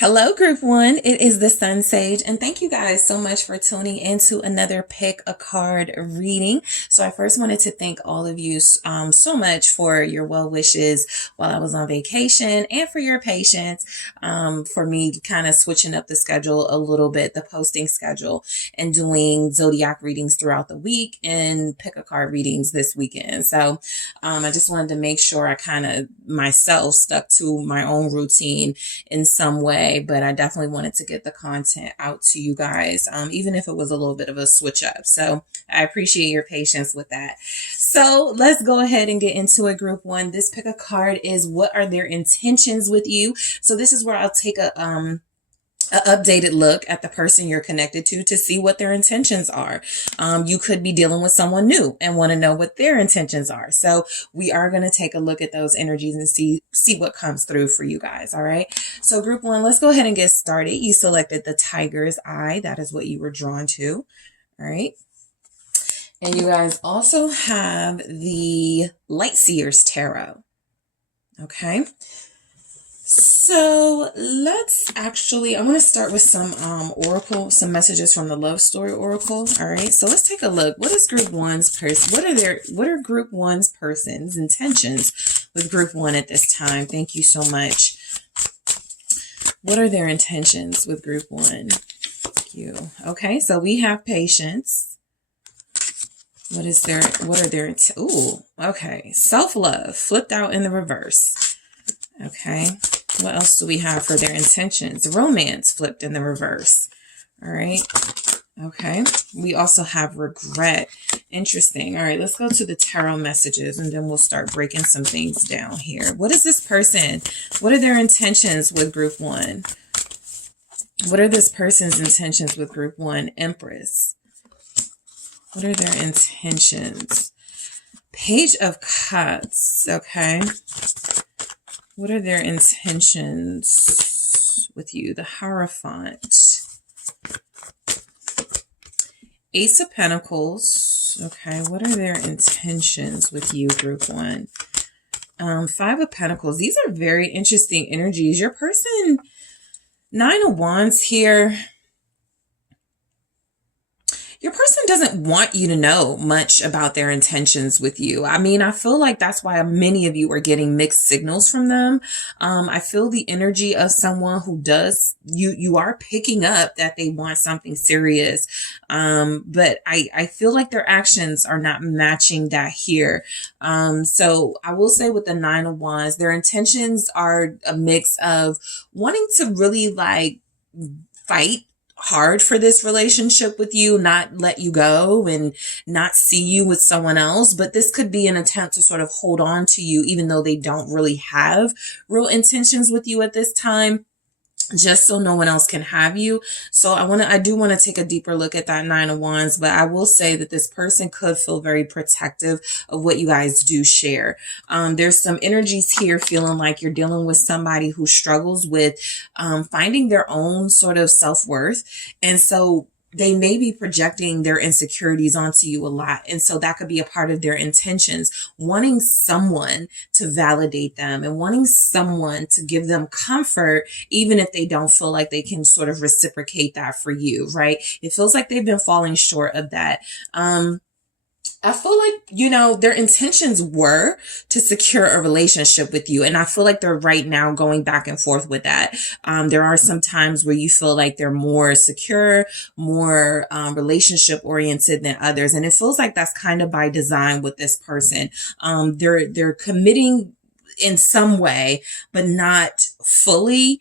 Hello, Group One. It is the Sun Sage, and thank you guys so much for tuning into another pick a card reading. So, I first wanted to thank all of you so much for your well wishes while I was on vacation, and for your patience for me kind of switching up the schedule a little bit, the posting schedule, and doing zodiac readings throughout the week and pick a card readings this weekend. So, I just wanted to make sure I kind of myself stuck to my own routine in some way, but I definitely wanted to get the content out to you guys, even if it was a little bit of a switch up. So I appreciate your patience with that. So let's go ahead and get into it, Group One. This pick a card is what are their intentions with you. So this is where I'll take a updated look at the person you're connected to see what their intentions are. You could be dealing with someone new and want to know what their intentions are. So we are going to take a look at those energies and see what comes through for you guys. All right. So Group One, let's go ahead and get started. You selected the Tiger's Eye. That is what you were drawn to. All right. And you guys also have the Light Seers Tarot. Okay. So I'm going to start with some oracle, some messages from the Love Story Oracle. All right. So let's take a look. What is Group One's person? What are Group One's person's intentions with Group One at this time? Thank you so much. What are their intentions with Group One? Thank you. Okay. So we have patience. What are their, okay. Self-love flipped out in the reverse. Okay. What else do we have for their intentions? Romance flipped in the reverse. All right. Okay. We also have regret. Interesting. All right. Let's go to the tarot messages and then we'll start breaking some things down here. What is this person? What are their intentions with Group One? What are this person's intentions with Group One? Empress. What are their intentions? Page of Cups. Okay. What are their intentions with you? The Hierophant. Ace of Pentacles. Okay. What are their intentions with you, Group One? Five of Pentacles. These are very interesting energies. Your person, Nine of Wands here. Your person doesn't want you to know much about their intentions with you. I mean, I feel like that's why many of you are getting mixed signals from them. I feel the energy of someone who does, you are picking up that they want something serious. But I feel like their actions are not matching that here. So I will say with the Nine of Wands, their intentions are a mix of wanting to really fight hard for this relationship with you, not let you go and not see you with someone else. But this could be an attempt to sort of hold on to you, even though they don't really have real intentions with you at this time, just so no one else can have you. So I do want to take a deeper look at that Nine of Wands, but I will say that this person could feel very protective of what you guys do share. There's some energies here feeling like you're dealing with somebody who struggles with finding their own sort of self-worth. And so they may be projecting their insecurities onto you a lot. And so that could be a part of their intentions, wanting someone to validate them and wanting someone to give them comfort, even if they don't feel like they can sort of reciprocate that for you, right? It feels like they've been falling short of that. I feel like, their intentions were to secure a relationship with you. And I feel like they're right now going back and forth with that. There are some times where you feel like they're more secure, more relationship oriented than others. And it feels like that's kind of by design with this person. They're committing in some way, but not fully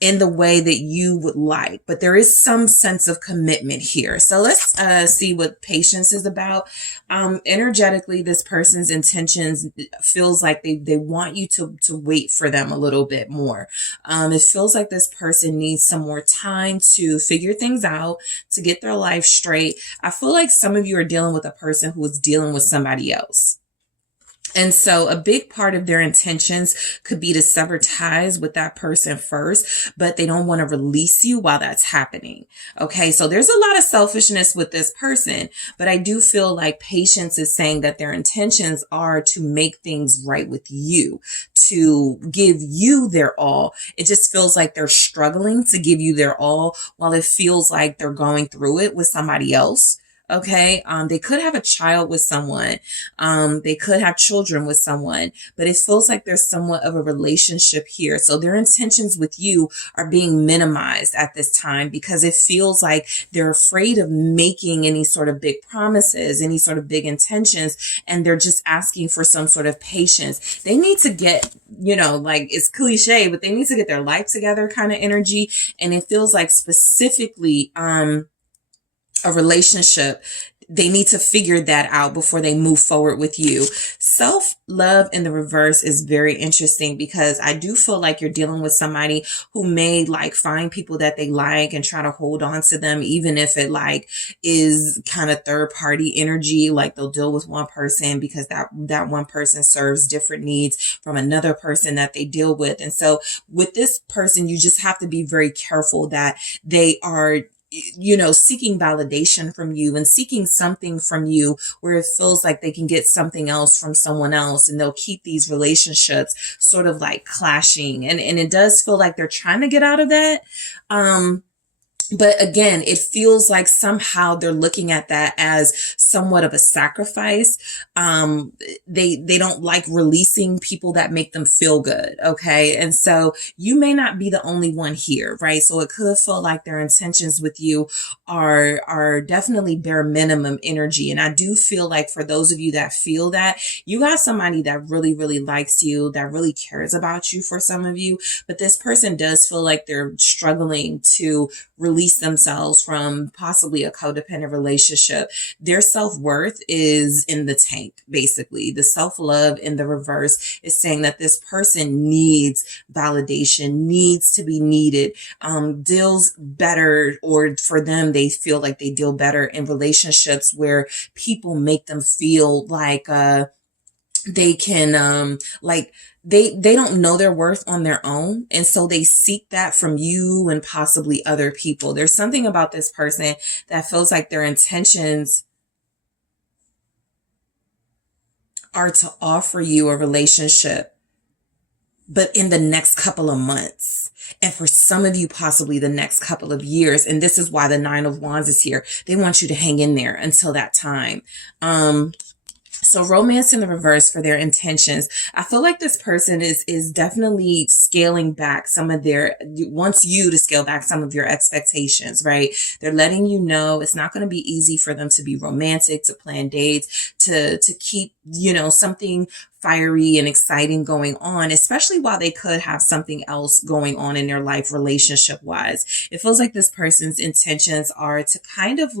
in the way that you would like, but there is some sense of commitment here. So let's see what patience is about. Energetically, this person's intentions feels like they want you to wait for them a little bit more. It feels like this person needs some more time to figure things out, to get their life straight. I feel like some of you are dealing with a person who is dealing with somebody else. And so a big part of their intentions could be to sever ties with that person first, but they don't want to release you while that's happening. Okay. So there's a lot of selfishness with this person, but I do feel like patience is saying that their intentions are to make things right with you, to give you their all. It just feels like they're struggling to give you their all while it feels like they're going through it with somebody else. Okay. They could have a child with someone. They could have children with someone, but it feels like there's somewhat of a relationship here. So their intentions with you are being minimized at this time because it feels like they're afraid of making any sort of big promises, any sort of big intentions, and they're just asking for some sort of patience. They need to get, like it's cliche, but they need to get their life together kind of energy. And it feels like specifically, a relationship, they need to figure that out before they move forward with you. Self-love in the reverse is very interesting because I do feel like you're dealing with somebody who may find people that they like and try to hold on to them, even if it is kind of third party energy. Like they'll deal with one person because that one person serves different needs from another person that they deal with. And so with this person, you just have to be very careful that they are seeking validation from you and seeking something from you where it feels like they can get something else from someone else, and they'll keep these relationships sort of clashing. And it does feel like they're trying to get out of that. But again, it feels like somehow they're looking at that as somewhat of a sacrifice. They don't like releasing people that make them feel good. Okay. And so you may not be the only one here, right? So it could feel like their intentions with you are definitely bare minimum energy. And I do feel like for those of you that feel that, you got somebody that really, really likes you, that really cares about you for some of you. But this person does feel like they're struggling to release themselves from possibly a codependent relationship. Their self-worth is in the tank, basically. The self-love in the reverse is saying that this person needs validation, needs to be needed, deals better, or for them, they feel like they deal better in relationships where people make them feel like, they can, they don't know their worth on their own. And so they seek that from you and possibly other people. There's something about this person that feels like their intentions are to offer you a relationship, but in the next couple of months. And for some of you, possibly the next couple of years. And this is why the 9 of Wands is here. They want you to hang in there until that time. So romance in the reverse for their intentions. I feel like this person is definitely scaling back wants you to scale back some of your expectations, right? They're letting you know it's not going to be easy for them to be romantic, to plan dates, to keep, something fiery and exciting going on, especially while they could have something else going on in their life relationship wise. It feels like this person's intentions are to kind of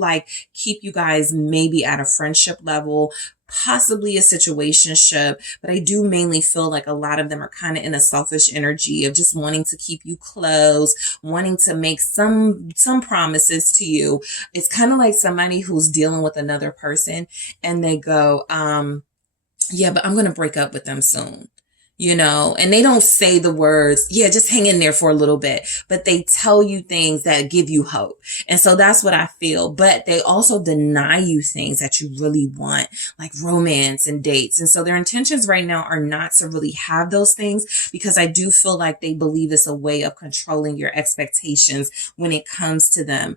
keep you guys maybe at a friendship level, possibly a situationship, but I do mainly feel like a lot of them are kind of in a selfish energy of just wanting to keep you close, wanting to make some promises to you. It's kind of like somebody who's dealing with another person and they go, yeah, but I'm going to break up with them soon. And they don't say the words, yeah, just hang in there for a little bit, but they tell you things that give you hope. And so that's what I feel. But they also deny you things that you really want, like romance and dates. And so their intentions right now are not to really have those things, because I do feel like they believe it's a way of controlling your expectations when it comes to them.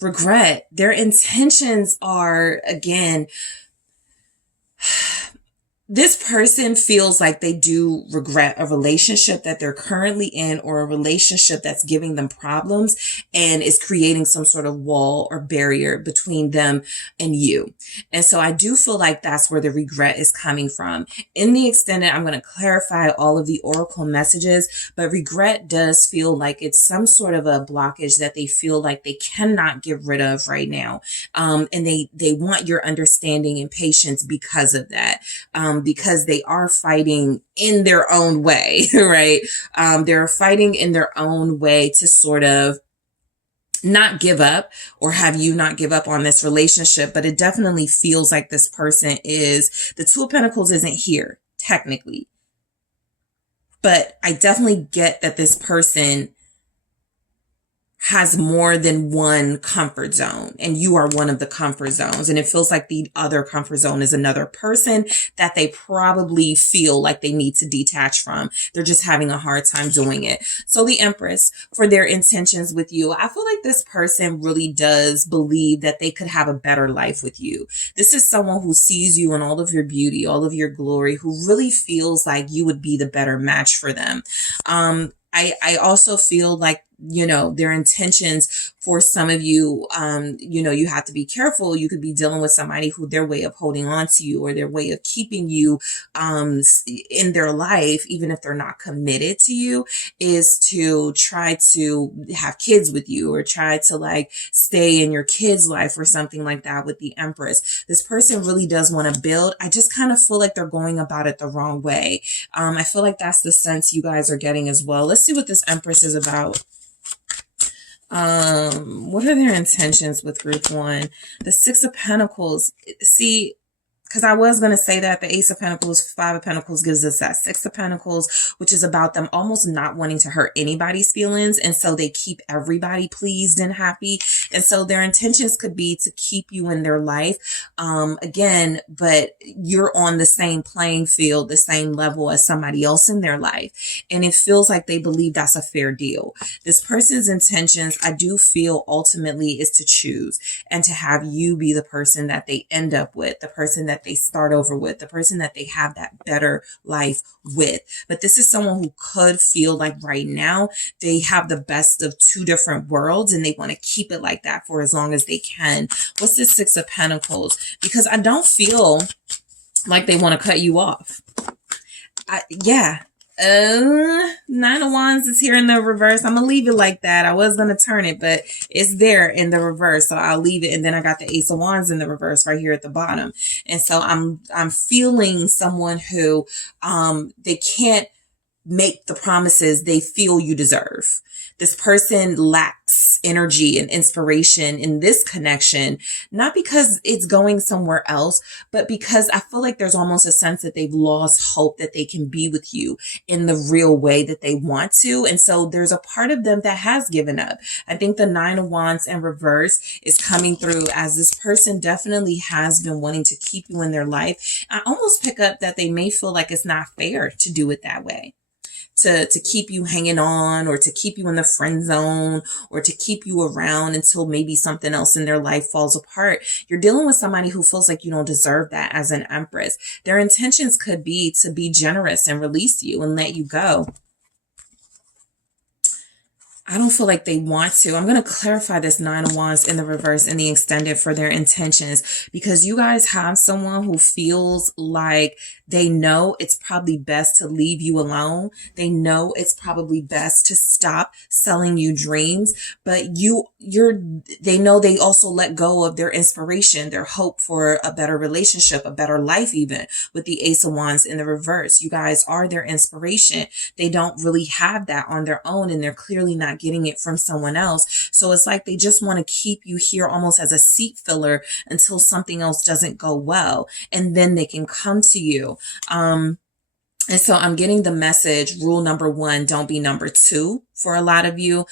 Regret. Their intentions are, again, this person feels like they do regret a relationship that they're currently in, or a relationship that's giving them problems and is creating some sort of wall or barrier between them and you. And so I do feel like that's where the regret is coming from. In the extended, I'm going to clarify all of the oracle messages, but regret does feel like it's some sort of a blockage that they feel like they cannot get rid of right now. And they want your understanding and patience because of that. Because they are fighting in their own way, right? They're fighting in their own way to sort of not give up, or have you not give up on this relationship, but it definitely feels like this person is, the Two of Pentacles isn't here technically, but I definitely get that this person has more than one comfort zone, and you are one of the comfort zones. And it feels like the other comfort zone is another person that they probably feel like they need to detach from. They're just having a hard time doing it. So the Empress, for their intentions with you, I feel like this person really does believe that they could have a better life with you. This is someone who sees you in all of your beauty, all of your glory, who really feels like you would be the better match for them. I also feel like, you know, their intentions for some of you, you know, you have to be careful. You could be dealing with somebody who their way of holding on to you, or their way of keeping you in their life, even if they're not committed to you, is to try to have kids with you, or try to like stay in your kid's life or something like that with the Empress. This person really does want to build. I just kind of feel like they're going about it the wrong way. I feel like that's the sense you guys are getting as well. Let's see what this Empress is about. What are their intentions with group one? The Six of Pentacles. See, because I was going to say that the Ace of Pentacles, Five of Pentacles gives us that Six of Pentacles, which is about them almost not wanting to hurt anybody's feelings. And so they keep everybody pleased and happy. And so their intentions could be to keep you in their life. Again, but you're on the same playing field, the same level as somebody else in their life. And it feels like they believe that's a fair deal. This person's intentions, I do feel ultimately, is to choose and to have you be the person that they end up with, the person that they start over with, the person that they have that better life with. But this is someone who could feel like right now they have the best of two different worlds, and they want to keep it like that for as long as they can. What's this Six of Pentacles? Because I don't feel like they want to cut you off. Yeah. Nine of Wands is here in the reverse. I'm gonna leave it like that. I was gonna turn it, but it's there in the reverse, so I'll leave it. And then I got the Ace of Wands in the reverse right here at the bottom. And so I'm feeling someone who they can't make the promises they feel you deserve. This person lacks energy and inspiration in this connection, not because it's going somewhere else, but because I feel like there's almost a sense that they've lost hope that they can be with you in the real way that they want to. And so there's a part of them that has given up. I think the Nine of Wands in reverse is coming through as this person definitely has been wanting to keep you in their life. I almost pick up that they may feel like it's not fair to do it that way. To keep you hanging on, or to keep you in the friend zone, or to keep you around until maybe something else in their life falls apart. You're dealing with somebody who feels like you don't deserve that as an Empress. Their intentions could be to be generous and release you and let you go. I don't feel like they want to. I'm going to clarify this Nine of Wands in the reverse and the extended for their intentions, because you guys have someone who feels like they know it's probably best to leave you alone. They know it's probably best to stop selling you dreams, but they know they also let go of their inspiration, their hope for a better relationship, a better life, even with the Ace of Wands in the reverse. You guys are their inspiration. They don't really have that on their own, and they're clearly not getting it from someone else. So it's like they just want to keep you here almost as a seat filler until something else doesn't go well, and then they can come to you. And so I'm getting the message, rule number one, don't be number two for a lot of you.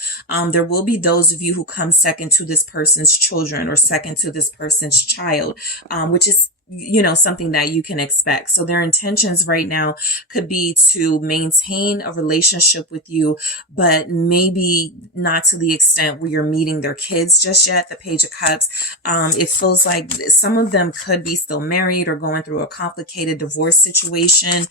There will be those of you who come second to this person's children, or second to this person's child, which is, you know, something that you can expect. So their intentions right now could be to maintain a relationship with you, but maybe not to the extent where you're meeting their kids just yet. The Page of Cups. It feels like some of them could be still married or going through a complicated divorce situation.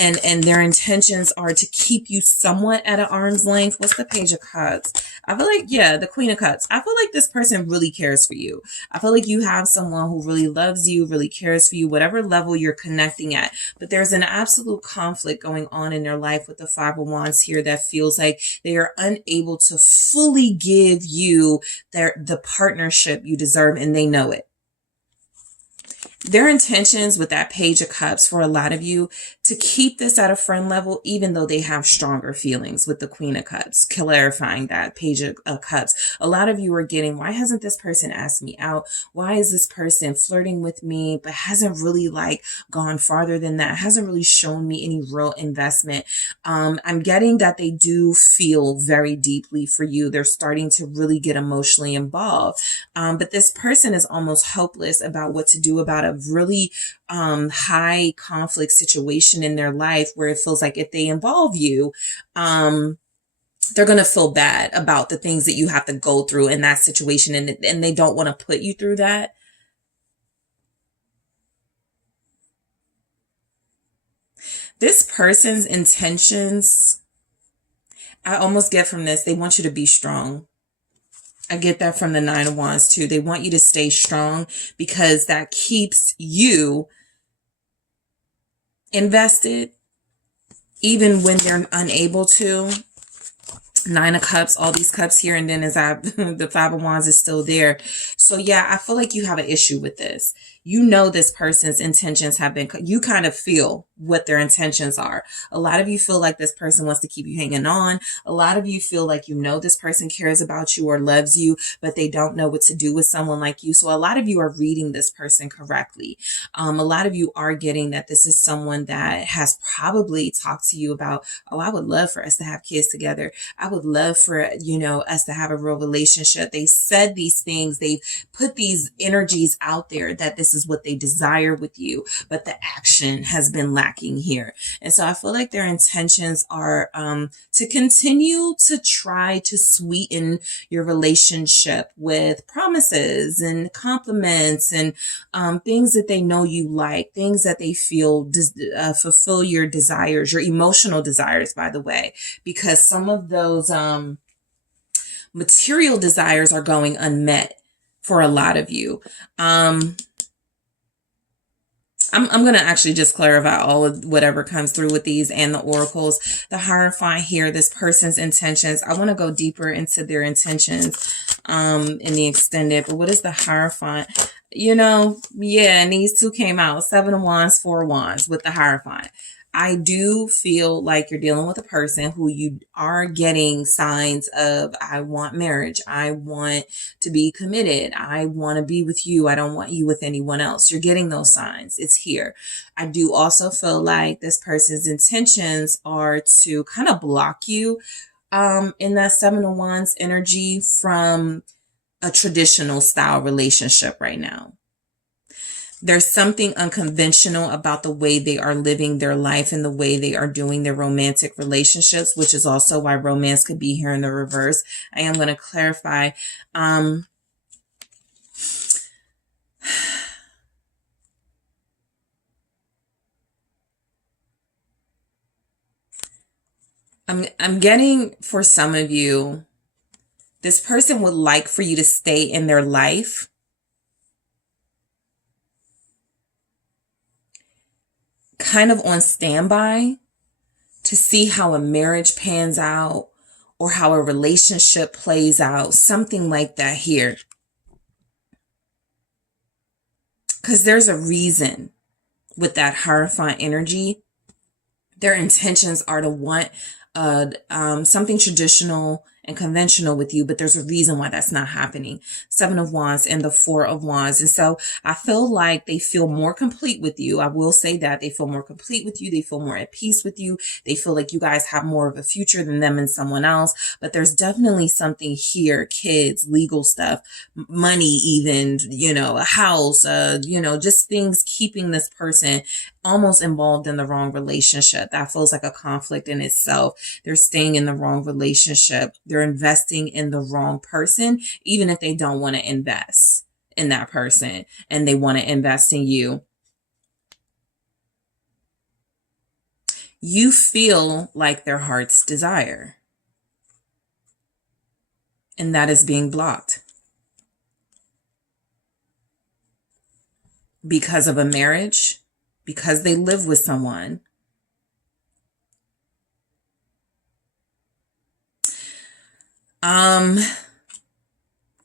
And their intentions are to keep you somewhat at an arm's length. What's the Page of Cups? I feel like, yeah, the Queen of Cups. I feel like this person really cares for you. I feel like you have someone who really loves you, really cares for you, whatever level you're connecting at. But there's an absolute conflict going on in their life with the Five of Wands here that feels like they are unable to fully give you the partnership you deserve, and they know it. Their intentions with that Page of Cups for a lot of you to keep this at a friend level, even though they have stronger feelings with the Queen of Cups, clarifying that Page of Cups. A lot of you are getting, why hasn't this person asked me out? Why is this person flirting with me, but hasn't really like gone farther than that, hasn't really shown me any real investment? I'm getting that they do feel very deeply for you. They're starting to really get emotionally involved. But this person is almost hopeless about what to do about a really high conflict situation in their life, where it feels like if they involve you, they're going to feel bad about the things that you have to go through in that situation, and they don't want to put you through that. This person's intentions, I almost get from this, they want you to be strong. I get that from the Nine of Wands too. They want you to stay strong because that keeps you invested even when they're unable to. Nine of Cups, all these cups here, and then the Five of Wands is still there. So yeah, I feel like you have an issue with this. You know this person's intentions have been, you kind of feel what their intentions are. A lot of you feel like this person wants to keep you hanging on. A lot of you feel like you know this person cares about you or loves you, but they don't know what to do with someone like you. So a lot of you are reading this person correctly. A lot of you are getting that this is someone that has probably talked to you about, oh, I would love for us to have kids together. I would love for, us to have a real relationship. They said these things. They've put these energies out there that this is what they desire with you, but the action has been lacking here. And so I feel like their intentions are to continue to try to sweeten your relationship with promises and compliments and things that they know you like, things that they feel fulfill your desires, your emotional desires, by the way, because some of those material desires are going unmet for a lot of you. I'm going to actually just clarify all of whatever comes through with these and the oracles. The Hierophant here, this person's intentions. I want to go deeper into their intentions in the extended. But what is the Hierophant? And these two came out. 7 of Wands, 4 of Wands with the Hierophant. I do feel like you're dealing with a person who you are getting signs of, I want marriage. I want to be committed. I want to be with you. I don't want you with anyone else. You're getting those signs. It's here. I do also feel like this person's intentions are to kind of block you in that 7 of Wands energy from a traditional style relationship right now. There's something unconventional about the way they are living their life and the way they are doing their romantic relationships, which is also why romance could be here in the reverse. I am going to clarify. I'm getting, for some of you, this person would like for you to stay in their life, kind of on standby to see how a marriage pans out or how a relationship plays out, something like that here. Because there's a reason with that Hierophant energy. Their intentions are to want something traditional and conventional with you, but there's a reason why that's not happening. 7 of Wands and the 4 of Wands. And so I feel like they feel more complete with you. I will say that they feel more complete with you. They feel more at peace with you. They feel like you guys have more of a future than them and someone else. But there's definitely something here, kids, legal stuff, money, even, a house, just things keeping this person almost involved in the wrong relationship. That feels like a conflict in itself. They're staying in the wrong relationship. They're investing in the wrong person, even if they don't want to invest in that person and they want to invest in you. You feel like their heart's desire, and that is being blocked because of a marriage, because they live with someone.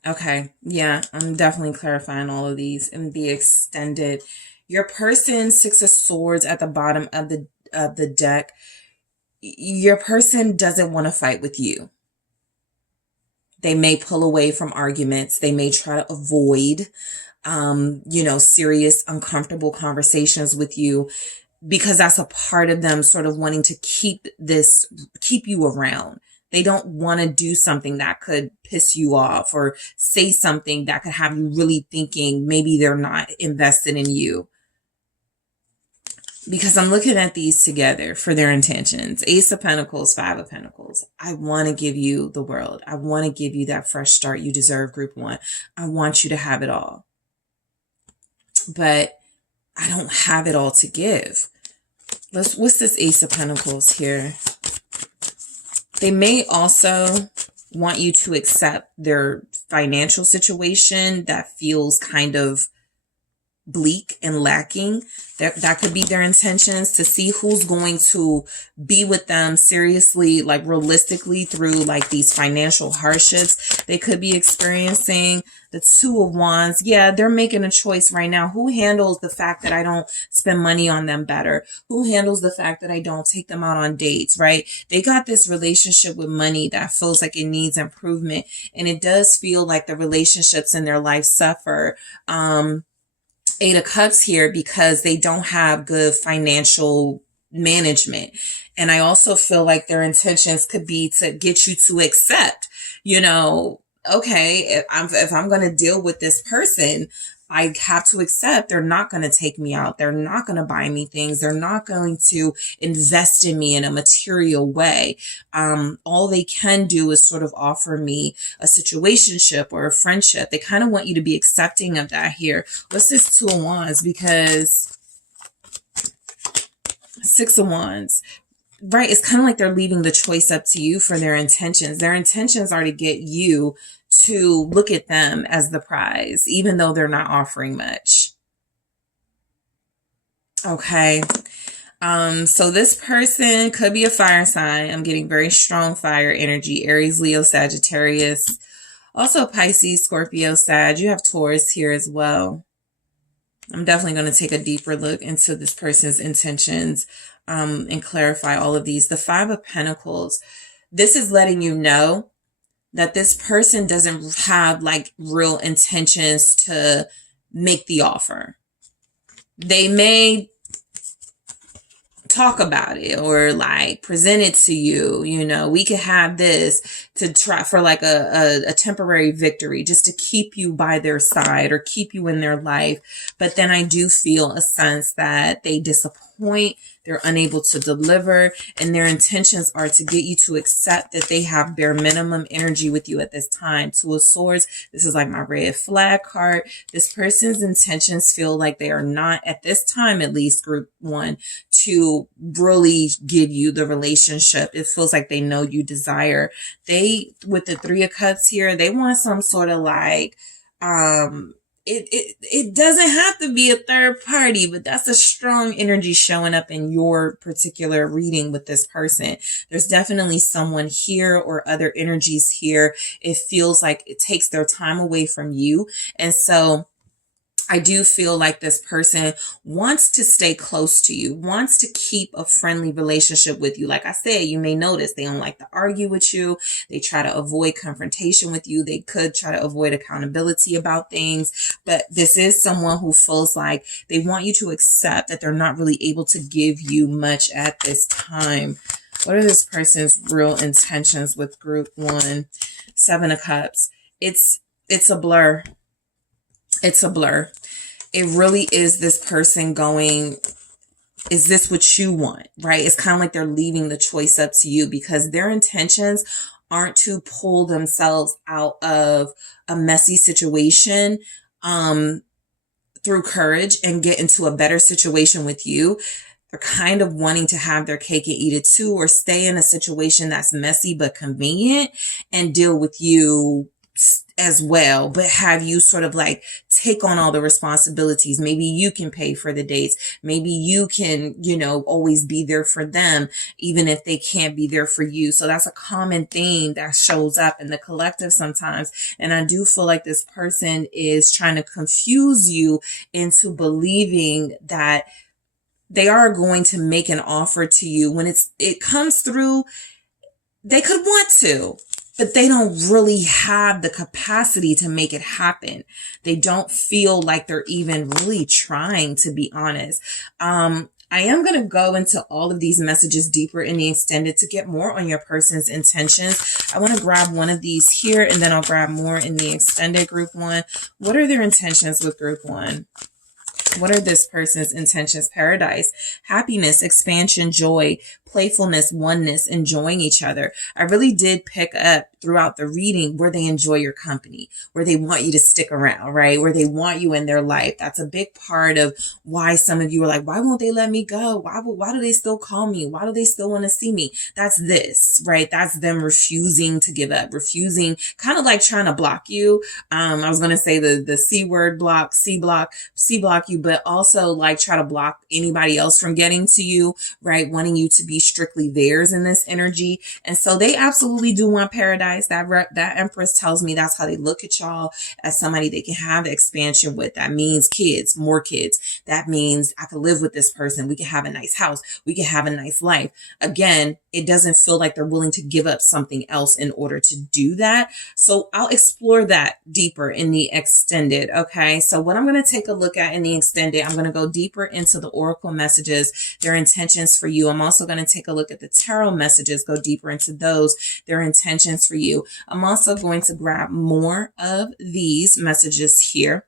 Okay. Yeah, I'm definitely clarifying all of these in the extended. Your person, 6 of Swords at the bottom of the deck, your person doesn't want to fight with you. They may pull away from arguments. They may try to avoid, serious, uncomfortable conversations with you, because that's a part of them sort of wanting to keep you around. They don't want to do something that could piss you off or say something that could have you really thinking maybe they're not invested in you. Because I'm looking at these together for their intentions. Ace of Pentacles, Five of Pentacles. I want to give you the world. I want to give you that fresh start you deserve, Group 1. I want you to have it all. But I don't have it all to give. What's this Ace of Pentacles here? They may also want you to accept their financial situation that feels kind of bleak and lacking. That could be their intentions, to see who's going to be with them seriously, like realistically, through like these financial hardships they could be experiencing. The Two of Wands, yeah, they're making a choice right now. Who handles the fact that I don't spend money on them better? Who handles the fact that I don't take them out on dates, right? They got this relationship with money that feels like it needs improvement. And it does feel like the relationships in their life suffer. Eight of Cups here, because they don't have good financial management. And I also feel like their intentions could be to get you to accept, okay, if I'm going to deal with this person, I have to accept they're not going to take me out. They're not going to buy me things. They're not going to invest in me in a material way. All they can do is sort of offer me a situationship or a friendship. They kind of want you to be accepting of that here. What's this Two of Wands? Because Six of Wands. Right, it's kind of like they're leaving the choice up to you for their intentions. Their intentions are to get you to look at them as the prize, even though they're not offering much. Okay. So this person could be a fire sign. I'm getting very strong fire energy. Aries, Leo, Sagittarius. Also Pisces, Scorpio, Sag. You have Taurus here as well. I'm definitely going to take a deeper look into this person's intentions and clarify all of these. The Five of Pentacles. This is letting you know that this person doesn't have like real intentions to make the offer. They may talk about it or like present it to you. We could have this to try for like a temporary victory, just to keep you by their side or keep you in their life. But then I do feel a sense that they disappoint. They're unable to deliver, and their intentions are to get you to accept that they have bare minimum energy with you at this time. Two of Swords. This is like my red flag card. This person's intentions feel like they are not, at this time at least, Group 1, to really give you the relationship. It feels like they know you desire. With the Three of Cups here, they want some sort of like, it doesn't have to be a third party, but that's a strong energy showing up in your particular reading with this person. There's definitely someone here or other energies here. It feels like it takes their time away from you. And so I do feel like this person wants to stay close to you, wants to keep a friendly relationship with you. Like I said, you may notice they don't like to argue with you. They try to avoid confrontation with you. They could try to avoid accountability about things. But this is someone who feels like they want you to accept that they're not really able to give you much at this time. What are this person's real intentions with Group 1? Seven of Cups. It's a blur. It's a blur. It really is this person going, is this what you want, right? It's kind of like they're leaving the choice up to you, because their intentions aren't to pull themselves out of a messy situation through courage and get into a better situation with you. They're kind of wanting to have their cake and eat it too, or stay in a situation that's messy but convenient and deal with you as well, but have you sort of like take on all the responsibilities. Maybe you can pay for the dates. Maybe you can, always be there for them, even if they can't be there for you. So that's a common theme that shows up in the collective sometimes. And I do feel like this person is trying to confuse you into believing that they are going to make an offer to you. When it comes through, they could want to, but they don't really have the capacity to make it happen. They don't feel like they're even really trying, to be honest. I am going to go into all of these messages deeper in the extended to get more on your person's intentions. I want to grab one of these here, and then I'll grab more in the extended group one. What are their intentions with group one? What are this person's intentions? Paradise, happiness, expansion, joy, playfulness, oneness, enjoying each other. I really did pick up throughout the reading where they enjoy your company, where they want you to stick around, right? Where they want you in their life. That's a big part of why some of you are like, why won't they let me go? Why do they still call me? Why do they still want to see me? That's this, right? That's them refusing to give up, refusing, kind of like trying to block you. I was going to say the C word block, C block you, but also like try to block anybody else from getting to you, right? Wanting you to be strictly theirs in this energy. And so they absolutely do want paradise. That Empress tells me that's how they look at y'all, as somebody they can have the expansion with. That means kids, more kids. That means I could live with this person. We can have a nice house. We can have a nice life. Again, it doesn't feel like they're willing to give up something else in order to do that. So I'll explore that deeper in the extended. Okay. So what I'm going to take a look at in the extended, I'm going to go deeper into the oracle messages, their intentions for you. I'm also going to take a look at the tarot messages, go deeper into those, their intentions for you. I'm also going to grab more of these messages here.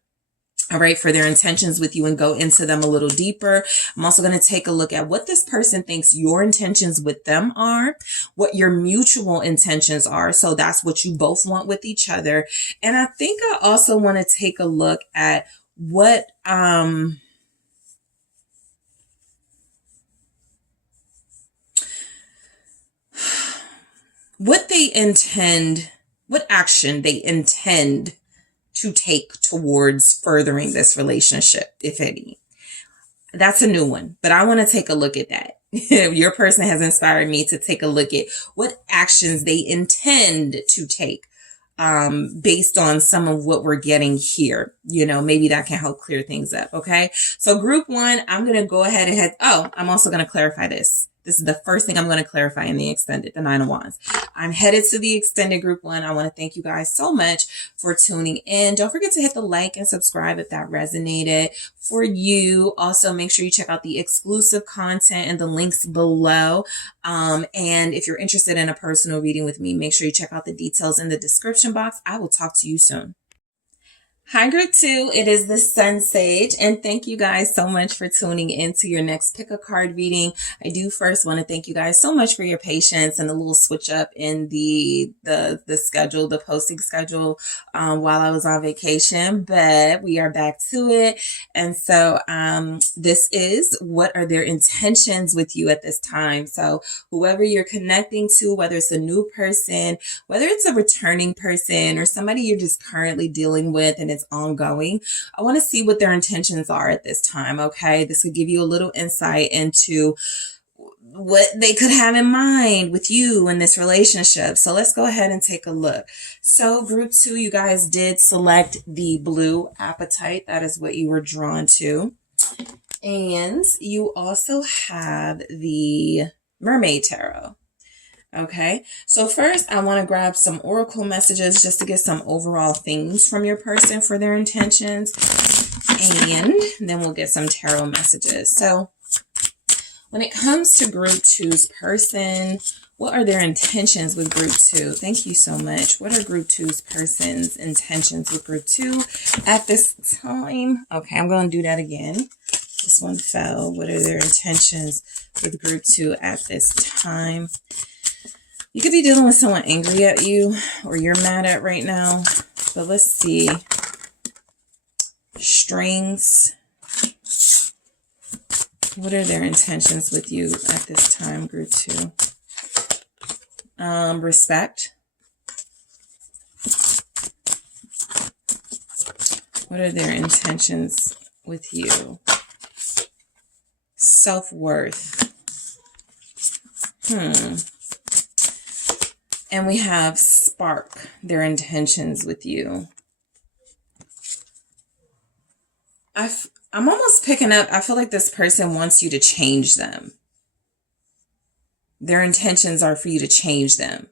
All right, for their intentions with you and go into them a little deeper. I'm also going to take a look at what this person thinks your intentions with them are, what your mutual intentions are. So that's what you both want with each other. And I think I also want to take a look at what they intend, what action they intend to take towards furthering this relationship, if any. That's a new one, but I want to take a look at that. Your person has inspired me to take a look at what actions they intend to take based on some of what we're getting here. You know, maybe that can help clear things up. Okay. So group one, I'm going to go ahead and I'm also going to clarify this. This is the first thing I'm going to clarify in the extended, the 9 of Wands. I'm headed to the extended group one. I want to thank you guys so much for tuning in. Don't forget to hit the like and subscribe if that resonated for you. Also, make sure you check out the exclusive content and the links below. And if you're interested in a personal reading with me, make sure you check out the details in the description box. I will talk to you soon. Hi, group two. It is the SunSage, and thank you guys so much for tuning in to your next pick a card reading. I do first want to thank you guys so much for your patience and a little switch up in the schedule, the posting schedule, while I was on vacation, but we are back to it. And so, this is what are their intentions with you at this time. So whoever you're connecting to, whether it's a new person, whether it's a returning person or somebody you're just currently dealing with and it's ongoing, I want to see what their intentions are at this time. Okay. This could give you a little insight into what they could have in mind with you in this relationship. So let's go ahead and take a look. So group two, you guys did select the blue apatite. That is what you were drawn to. And you also have the mermaid tarot. Okay, so first I want to grab some oracle messages just to get some overall themes from your person for their intentions. And then we'll get some tarot messages. So when it comes to group two's person, what are their intentions with group two? Thank you so much. What are group two's person's intentions with group two at this time? Okay, I'm going to do that again. This one fell. What are their intentions with group two at this time? You could be dealing with someone angry at you or you're mad at right now. But let's see. Strings. What are their intentions with you at this time, group two? Respect. What are their intentions with you? Self-worth. And we have spark, their intentions with you. I'm almost picking up, I feel like this person wants you to change them. Their intentions are for you to change them,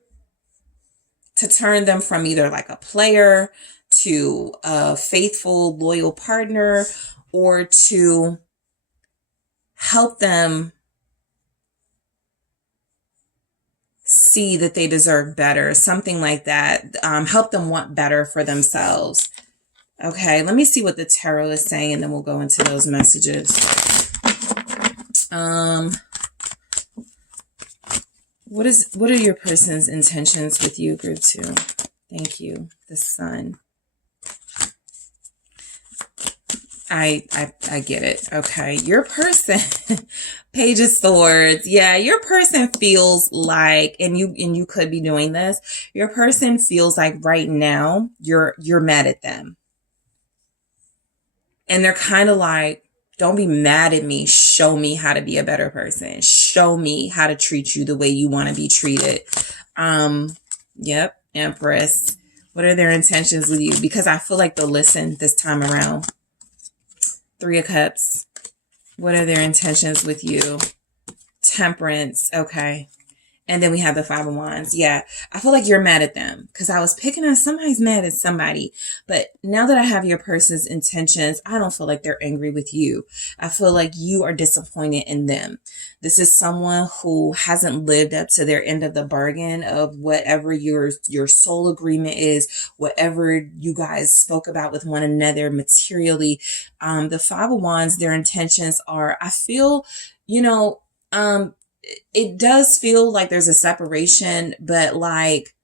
to turn them from either like a player to a faithful, loyal partner, or to help them see that they deserve better, something like that. Help them want better for themselves. Okay, let me see what the tarot is saying, and then we'll go into those messages. What are your person's intentions with you, group 2? Thank you. The Sun. I get it. Okay. Your person, Page of Swords. Yeah, your person feels like, and you could be doing this. Your person feels like right now you're mad at them. And they're kind of like, don't be mad at me. Show me how to be a better person. Show me how to treat you the way you want to be treated. Yep. Empress. What are their intentions with you? Because I feel like they'll listen this time around. 3 of Cups. What are their intentions with you? Temperance. Okay. And then we have the 5 of Wands. Yeah, I feel like you're mad at them because I was picking on somebody's mad at somebody. But now that I have your person's intentions, I don't feel like they're angry with you. I feel like you are disappointed in them. This is someone who hasn't lived up to their end of the bargain of whatever your soul agreement is, whatever you guys spoke about with one another materially. The 5 of Wands, their intentions are, I feel, it does feel like there's a separation, but like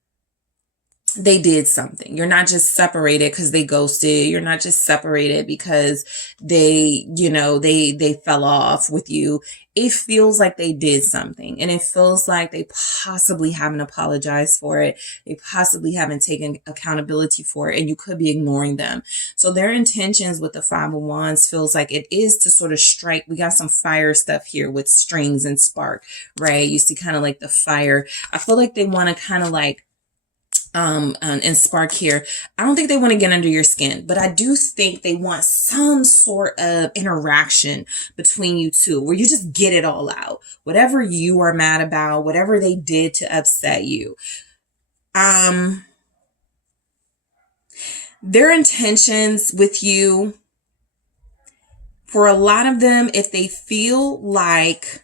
they did something. You're not just separated because they ghosted. You're not just separated because they fell off with you. It feels like they did something, and it feels like they possibly haven't apologized for it. They possibly haven't taken accountability for it, and you could be ignoring them. So their intentions with the 5 of Wands feels like it is to sort of strike. We got some fire stuff here with strings and spark, right? You see kind of like the fire. I feel like they want to kind of like and spark here. I don't think they want to get under your skin, but I do think they want some sort of interaction between you two where you just get it all out. Whatever you are mad about, whatever they did to upset you. Their intentions with you, for a lot of them, if they feel like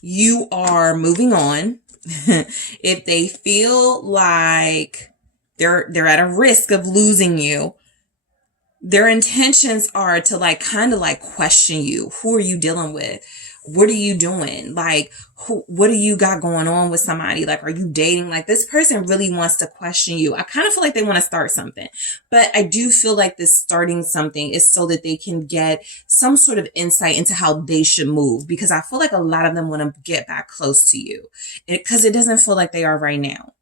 you are moving on, if they feel like they're at a risk of losing you, their intentions are to like kind of like question you. Who are you dealing with? What are you doing? Like, what do you got going on with somebody? Like, are you dating? Like, this person really wants to question you. I kind of feel like they want to start something, but I do feel like this starting something is so that they can get some sort of insight into how they should move, because I feel like a lot of them want to get back close to you because it doesn't feel like they are right now.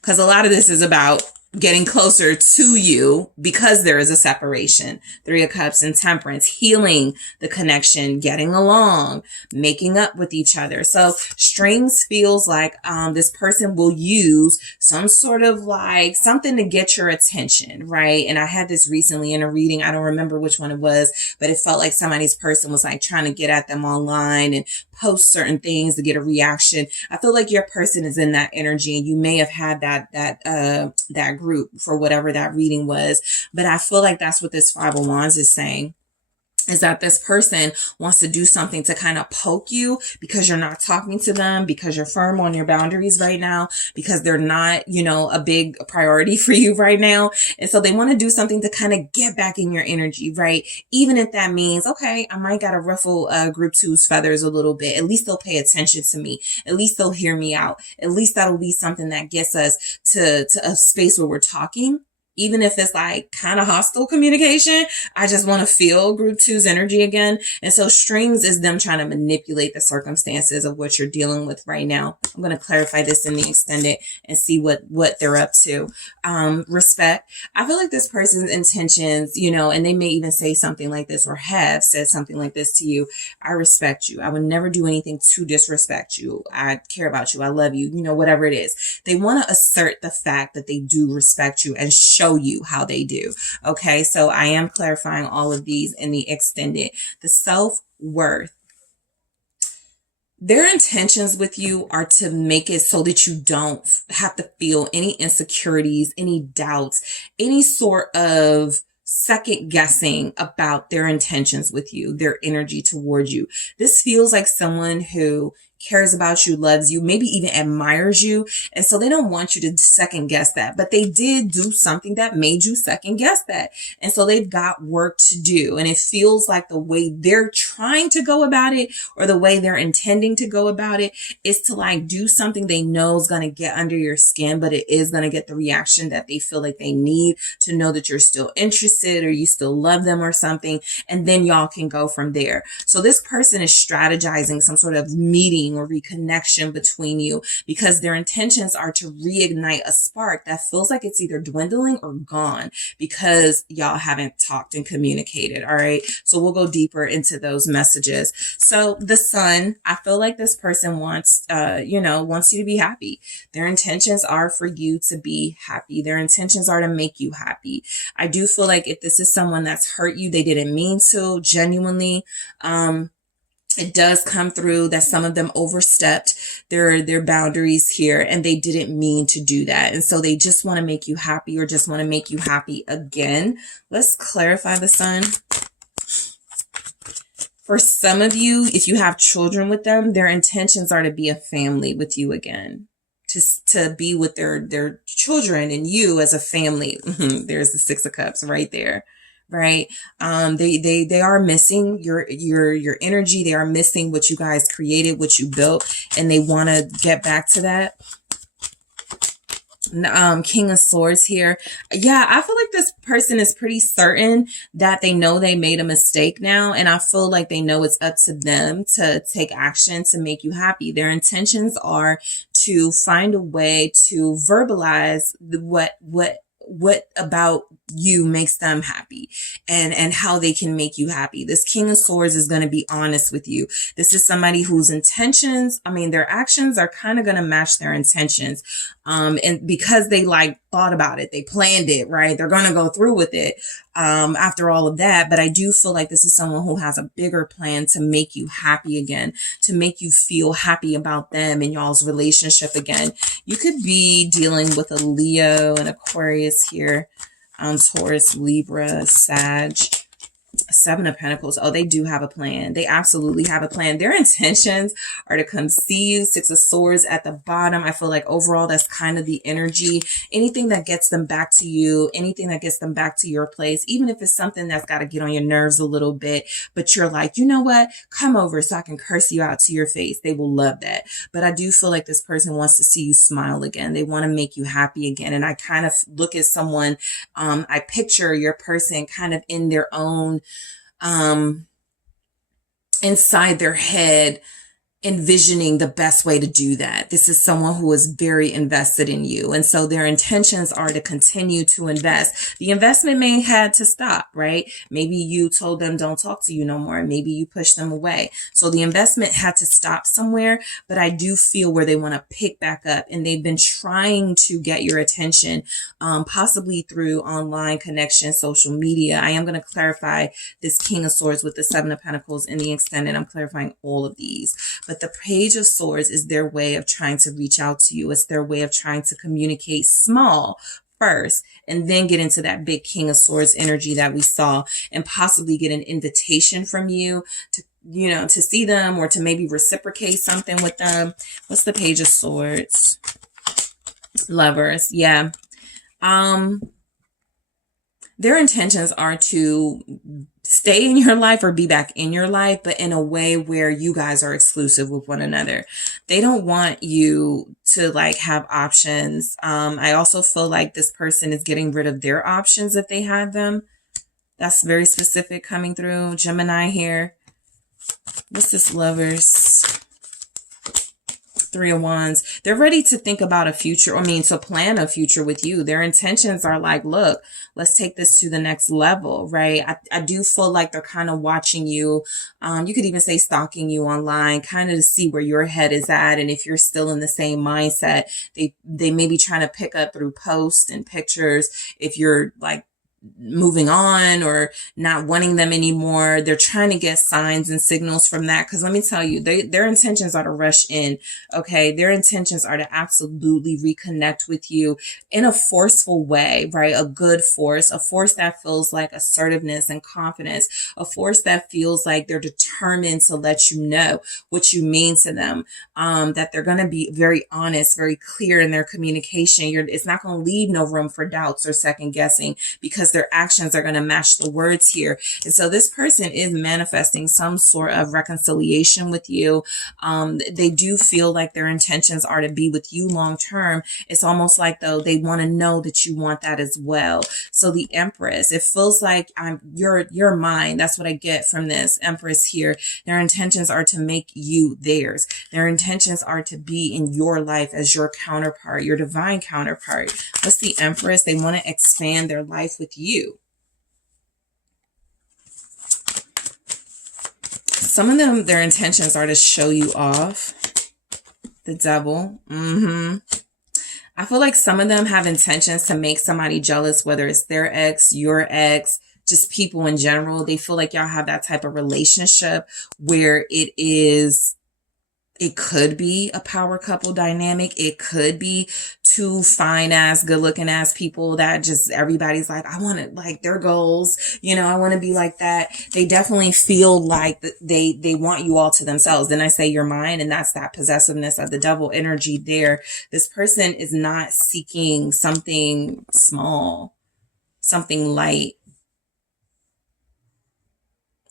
Because a lot of this is about getting closer to you because there is a separation. 3 of Cups and Temperance, healing the connection, getting along, making up with each other. So strings feels like this person will use some sort of like something to get your attention, right? And I had this recently in a reading. I don't remember which one it was, but it felt like somebody's person was like trying to get at them online and post certain things to get a reaction. I feel like your person is in that energy, and you may have had that group for whatever that reading was. But I feel like that's what this 5 of Wands is saying, is that this person wants to do something to kind of poke you because you're not talking to them, because you're firm on your boundaries right now, because they're not, a big priority for you right now. And so they want to do something to kind of get back in your energy, right? Even if that means, okay, I might gotta ruffle group 2's feathers a little bit. At least they'll pay attention to me. At least they'll hear me out. At least that'll be something that gets us to a space where we're talking. Even if it's like kind of hostile communication, I just want to feel group 2's energy again. And so strings is them trying to manipulate the circumstances of what you're dealing with right now. I'm going to clarify this in the extended and see what they're up to. Respect. I feel like this person's intentions, and they may even say something like this or have said something like this to you. I respect you. I would never do anything to disrespect you. I care about you. I love you. Whatever it is. They want to assert the fact that they do respect you and show show you how they do. Okay, so I am clarifying all of these in the extended. The self-worth. Their intentions with you are to make it so that you don't have to feel any insecurities, any doubts, any sort of second guessing about their intentions with you, their energy towards you. This feels like someone who cares about you, loves you, maybe even admires you. And so they don't want you to second guess that, but they did do something that made you second guess that. And so they've got work to do. And it feels like the way they're trying to go about it, or the way they're intending to go about it, is to like do something they know is going to get under your skin, but it is going to get the reaction that they feel like they need to know that you're still interested or you still love them or something. And then y'all can go from there. So this person is strategizing some sort of meeting or reconnection between you, because their intentions are to reignite a spark that feels like it's either dwindling or gone because y'all haven't talked and communicated. All right. So we'll go deeper into those messages. So the Sun, I feel like this person wants you to be happy. Their intentions are for you to be happy. Their intentions are to make you happy. I do feel like if this is someone that's hurt you, they didn't mean to, genuinely. It does come through that some of them overstepped their boundaries here, and they didn't mean to do that. And so they just want to make you happy, or just want to make you happy again. Let's clarify the Sun. For some of you, if you have children with them, their intentions are to be a family with you again. To be with their children and you as a family. There's the Six of Cups right there. Right. They are missing your energy. They are missing what you guys created, what you built, and they want to get back to that. King of Swords here. Yeah, I feel like this person is pretty certain that they know they made a mistake now, and I feel like they know it's up to them to take action to make you happy. Their intentions are to find a way to verbalize what about you makes them happy, and how they can make you happy. This King of Swords is going to be honest with you. This is somebody whose intentions, their actions are kind of going to match their intentions. And because they thought about it, they planned it, right? They're going to go through with it, after all of that. But I do feel like this is someone who has a bigger plan to make you happy again, to make you feel happy about them and y'all's relationship again. You could be dealing with a Leo and Aquarius here, Taurus, Libra, Sag. Seven of Pentacles. Oh, they do have a plan. They absolutely have a plan. Their intentions are to come see you. Six of Swords at the bottom. I feel like overall that's kind of the energy. Anything that gets them back to you, anything that gets them back to your place, even if it's something that's got to get on your nerves a little bit, but you're like, you know what? Come over so I can curse you out to your face. They will love that. But I do feel like this person wants to see you smile again. They want to make you happy again. And I kind of look at someone, I picture your person kind of in their own inside their head, envisioning the best way to do that. This is someone who is very invested in you. And so their intentions are to continue to invest. The investment may had to stop, right? Maybe you told them don't talk to you no more. Maybe you pushed them away. So the investment had to stop somewhere, but I do feel where they want to pick back up, and they've been trying to get your attention, possibly through online connection, social media. I am going to clarify this King of Swords with the Seven of Pentacles in the extended. I'm clarifying all of these. But the Page of Swords is their way of trying to reach out to you. It's their way of trying to communicate small first, and then get into that big King of Swords energy that we saw, and possibly get an invitation from you to see them, or to maybe reciprocate something with them. What's the Page of Swords? Lovers. Yeah. Their intentions are to stay in your life or be back in your life, but in a way where you guys are exclusive with one another. They don't want you to have options. I also feel like this person is getting rid of their options if they had them. That's very specific coming through. Gemini here. What's this Lovers? Three of Wands. They're ready to think about a future, to plan a future with you. Their intentions are like, look, let's take this to the next level, right? I do feel like they're kind of watching you. You could even say stalking you online, kind of to see where your head is at. And if you're still in the same mindset, they may be trying to pick up through posts and pictures. If you're like moving on or not wanting them anymore, they're trying to get signs and signals from that. Because let me tell you, their intentions are to rush in. Okay, their intentions are to absolutely reconnect with you in a forceful way, right? A good force, a force that feels like assertiveness and confidence, a force that feels like they're determined to let you know what you mean to them, that they're going to be very honest, very clear in their communication. It's not going to leave no room for doubts or second guessing, because their actions are going to match the words here. And so this person is manifesting some sort of reconciliation with you. They do feel like their intentions are to be with you long term. It's almost like though they want to know that you want that as well. So the Empress, it feels like you're mine. That's what I get from this Empress here. Their intentions are to make you theirs. Their intentions are to be in your life as your counterpart, your divine counterpart. What's the Empress? They want to expand their life with you. Some of them, their intentions are to show you off. The Devil. I feel like some of them have intentions to make somebody jealous, whether it's their ex, your ex, just people in general. They feel like y'all have that type of relationship where it could be a power couple dynamic. It could be two fine ass, good looking ass people that just everybody's like, I want to like their goals. I want to be like that. They definitely feel like they want you all to themselves. Then I say you're mine. And that's that possessiveness of the Devil energy there. This person is not seeking something small, something light.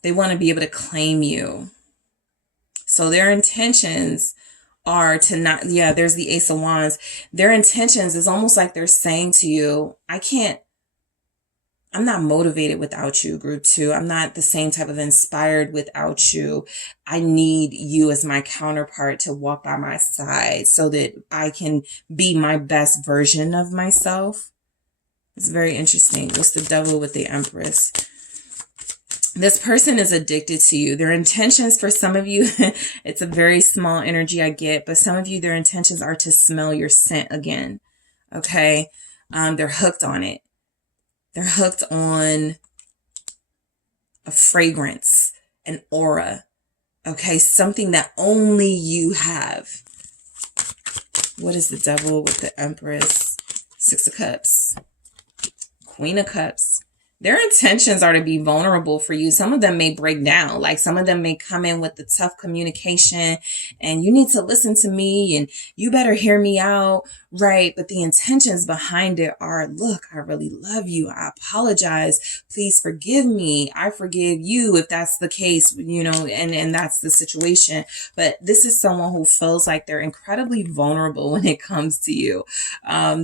They want to be able to claim you. So their intentions are to not, there's the Ace of Wands. Their intentions is almost like they're saying to you, I'm not motivated without you, group 2. I'm not the same type of inspired without you. I need you as my counterpart to walk by my side so that I can be my best version of myself. It's very interesting. What's the Devil with the Empress? This person is addicted to you. Their intentions for some of you, it's a very small energy I get, but some of you, their intentions are to smell your scent again. Okay. They're hooked on it. They're hooked on a fragrance, an aura. Okay. Something that only you have. What is the Devil with the Empress? 6 of Cups. Queen of Cups. Their intentions are to be vulnerable for you. Some of them may break down. Like some of them may come in with the tough communication and you need to listen to me and you better hear me out. Right. But the intentions behind it are, look, I really love you. I apologize. Please forgive me. I forgive you if that's the case, and that's the situation. But this is someone who feels like they're incredibly vulnerable when it comes to you.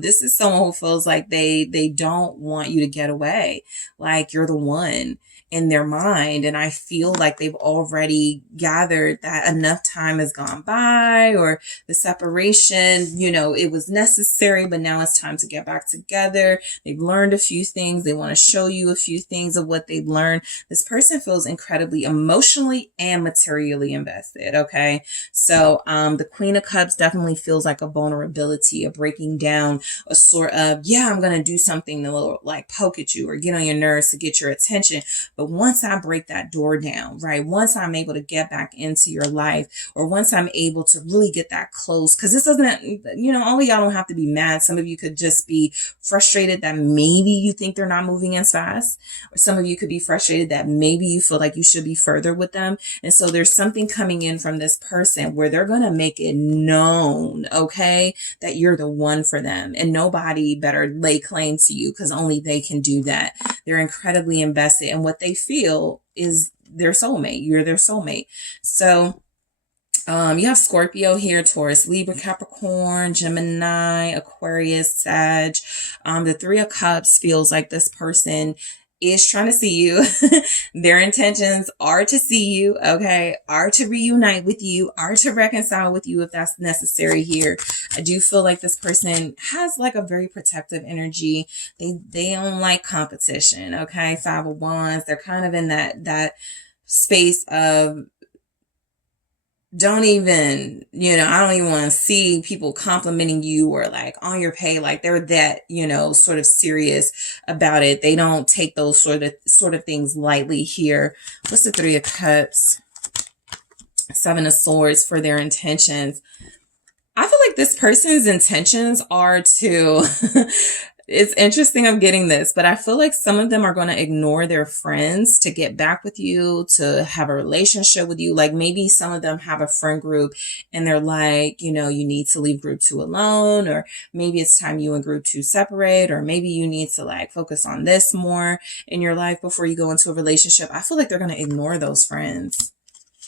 This is someone who feels like they don't want you to get away. Like you're the one in their mind. And I feel like they've already gathered that enough time has gone by, or the separation, it was necessary, but now it's time to get back together. They've learned a few things. They want to show you a few things of what they've learned. This person feels incredibly emotionally and materially invested. Okay. So, the Queen of Cups definitely feels like a vulnerability, a breaking down, a sort of, I'm going to do something to like poke at you or get on your nerves to get your attention. But once I break that door down, right? Once I'm able to get back into your life, or once I'm able to really get that close, because this doesn't, all of y'all don't have to be mad. Some of you could just be frustrated that maybe you think they're not moving as fast. Or some of you could be frustrated that maybe you feel like you should be further with them. And so there's something coming in from this person where they're going to make it known, okay, that you're the one for them. And nobody better lay claim to you because only they can do that. They're incredibly invested in what they feel is their soulmate. You're their soulmate. So you have Scorpio here, Taurus, Libra, Capricorn, Gemini, Aquarius, Sag. The 3 of Cups feels like this person is trying to see you. Their intentions are to see you, okay, are to reunite with you, are to reconcile with you if that's necessary here. I do feel like this person has like a very protective energy. They don't like competition, okay? Five of Wands, they're kind of in that space of don't even, I don't even want to see people complimenting you or like on your pay. Like they're that, sort of serious about it. They don't take those sort of things lightly here. What's the Three of Cups? Seven of Swords for their intentions. I feel like this person's intentions are to it's interesting I'm getting this, but I feel like some of them are going to ignore their friends to get back with you, to have a relationship with you. Like maybe some of them have a friend group and they're like, you need to leave group 2 alone, or maybe it's time you and group 2 separate, or maybe you need to like focus on this more in your life before you go into a relationship. I feel like they're going to ignore those friends.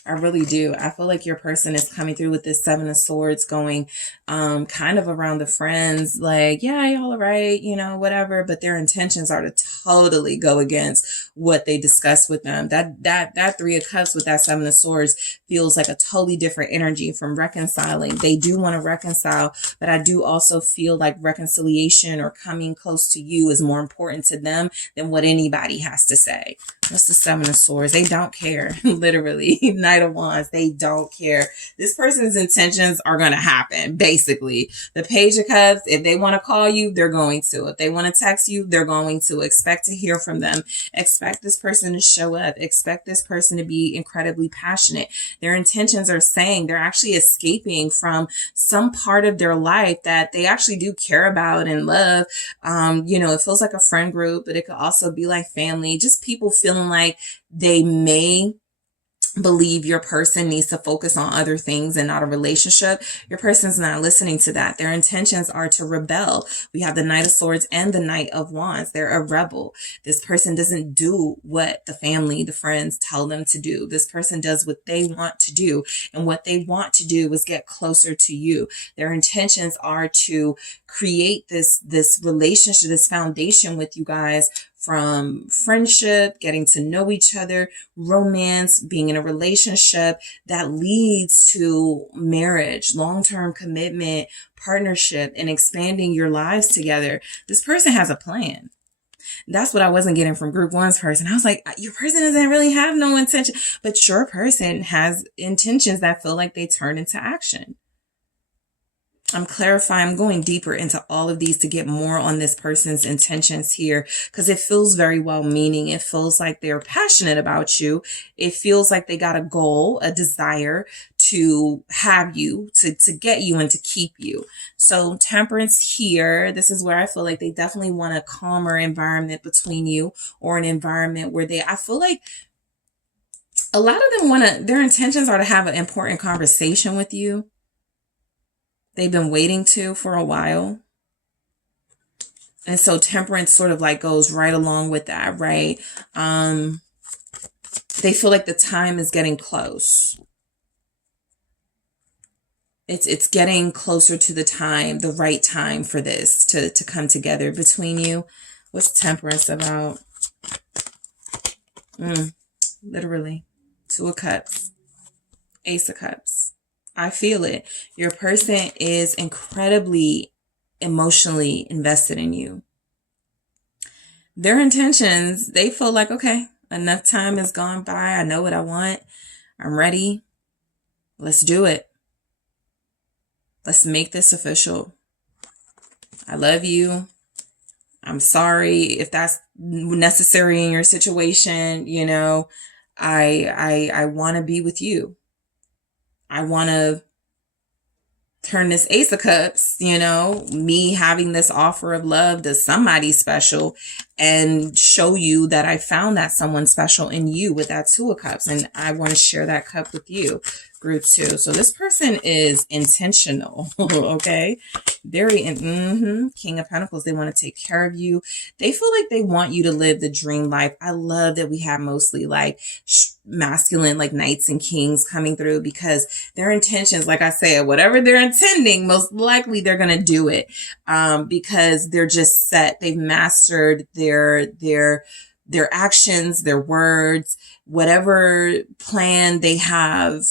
I really do. I feel like your person is coming through with this Seven of Swords going kind of around the friends, like, yeah, y'all are right, whatever. But their intentions are to totally go against what they discussed with them. That Three of Cups with that Seven of Swords feels like a totally different energy from reconciling. They do want to reconcile, but I do also feel like reconciliation or coming close to you is more important to them than what anybody has to say. What's the Seven of Swords? They don't care. Literally. Knight of Wands. They don't care. This person's intentions are going to happen, basically. The Page of Cups, if they want to call you, they're going to. If they want to text you, they're going to. Expect to hear from them. Expect this person to show up. Expect this person to be incredibly passionate. Their intentions are saying they're actually escaping from some part of their life that they actually do care about and love. It feels like a friend group, but it could also be like family. Just people feeling like they may believe your person needs to focus on other things and not a relationship. Your person's not listening to that. Their intentions are to rebel. We have the Knight of Swords and the Knight of Wands. They're a rebel. This person doesn't do what the family, the friends tell them to do. This person does what they want to do. And what they want to do is get closer to you. Their intentions are to create this relationship, this foundation with you guys, from friendship, getting to know each other, romance, being in a relationship that leads to marriage, long-term commitment, partnership, and expanding your lives together. This person has a plan. That's what I wasn't getting from group 1's person. I was like, your person doesn't really have no intention, but your person has intentions that feel like they turn into action. I'm clarifying, I'm going deeper into all of these to get more on this person's intentions here, because it feels very well meaning. It feels like they're passionate about you. It feels like they got a goal, a desire to have you, to get you and to keep you. So Temperance here, this is where I feel like they definitely want a calmer environment between you, or an environment where I feel like a lot of them their intentions are to have an important conversation with you. They've been waiting for a while. And so Temperance sort of like goes right along with that, right? They feel like the time is getting close. It's getting closer to the time, the right time for this to come together between you. What's Temperance about? Literally. Two of Cups. Ace of Cups. I feel it. Your person is incredibly emotionally invested in you. Their intentions, they feel like, okay, enough time has gone by. I know what I want. I'm ready. Let's do it. Let's make this official. I love you. I'm sorry if that's necessary in your situation. I want to be with you. I want to turn this Ace of Cups, me having this offer of love to somebody special, and show you that I found that someone special in you with that Two of Cups. And I want to share that cup with you, group 2. So this person is intentional, okay? Very, King of Pentacles. They want to take care of you. They feel like they want you to live the dream life. I love that we have mostly like masculine, like knights and kings coming through, because their intentions, like I said, whatever they're intending, most likely they're going to do it, because they're just set. They've mastered their their actions, their words, whatever plan they have,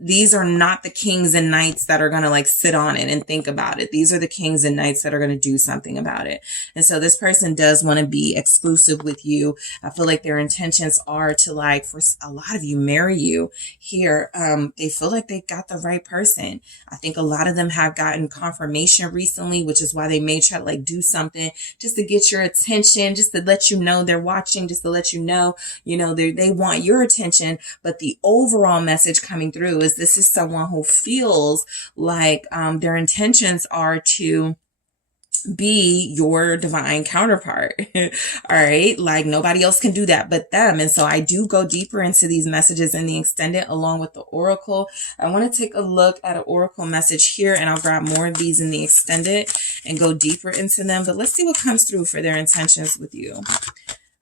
these are not the kings and knights that are going to like sit on it and think about it. These are the kings and knights that are going to do something about it. And so this person does want to be exclusive with you. I feel like their intentions are to, like, for a lot of you, marry you here. They feel like they got the right person. I think a lot of them have gotten confirmation recently, which is why they may try to like do something just to get your attention, just to let you know they're watching, just to let you know, they want your attention. But the overall message coming through is this is someone who feels like their intentions are to be your divine counterpart. All right. Like nobody else can do that but them. And so I do go deeper into these messages in the extended along with the oracle. I want to take a look at an oracle message here, and I'll grab more of these in the extended and go deeper into them. But let's see what comes through for their intentions with you.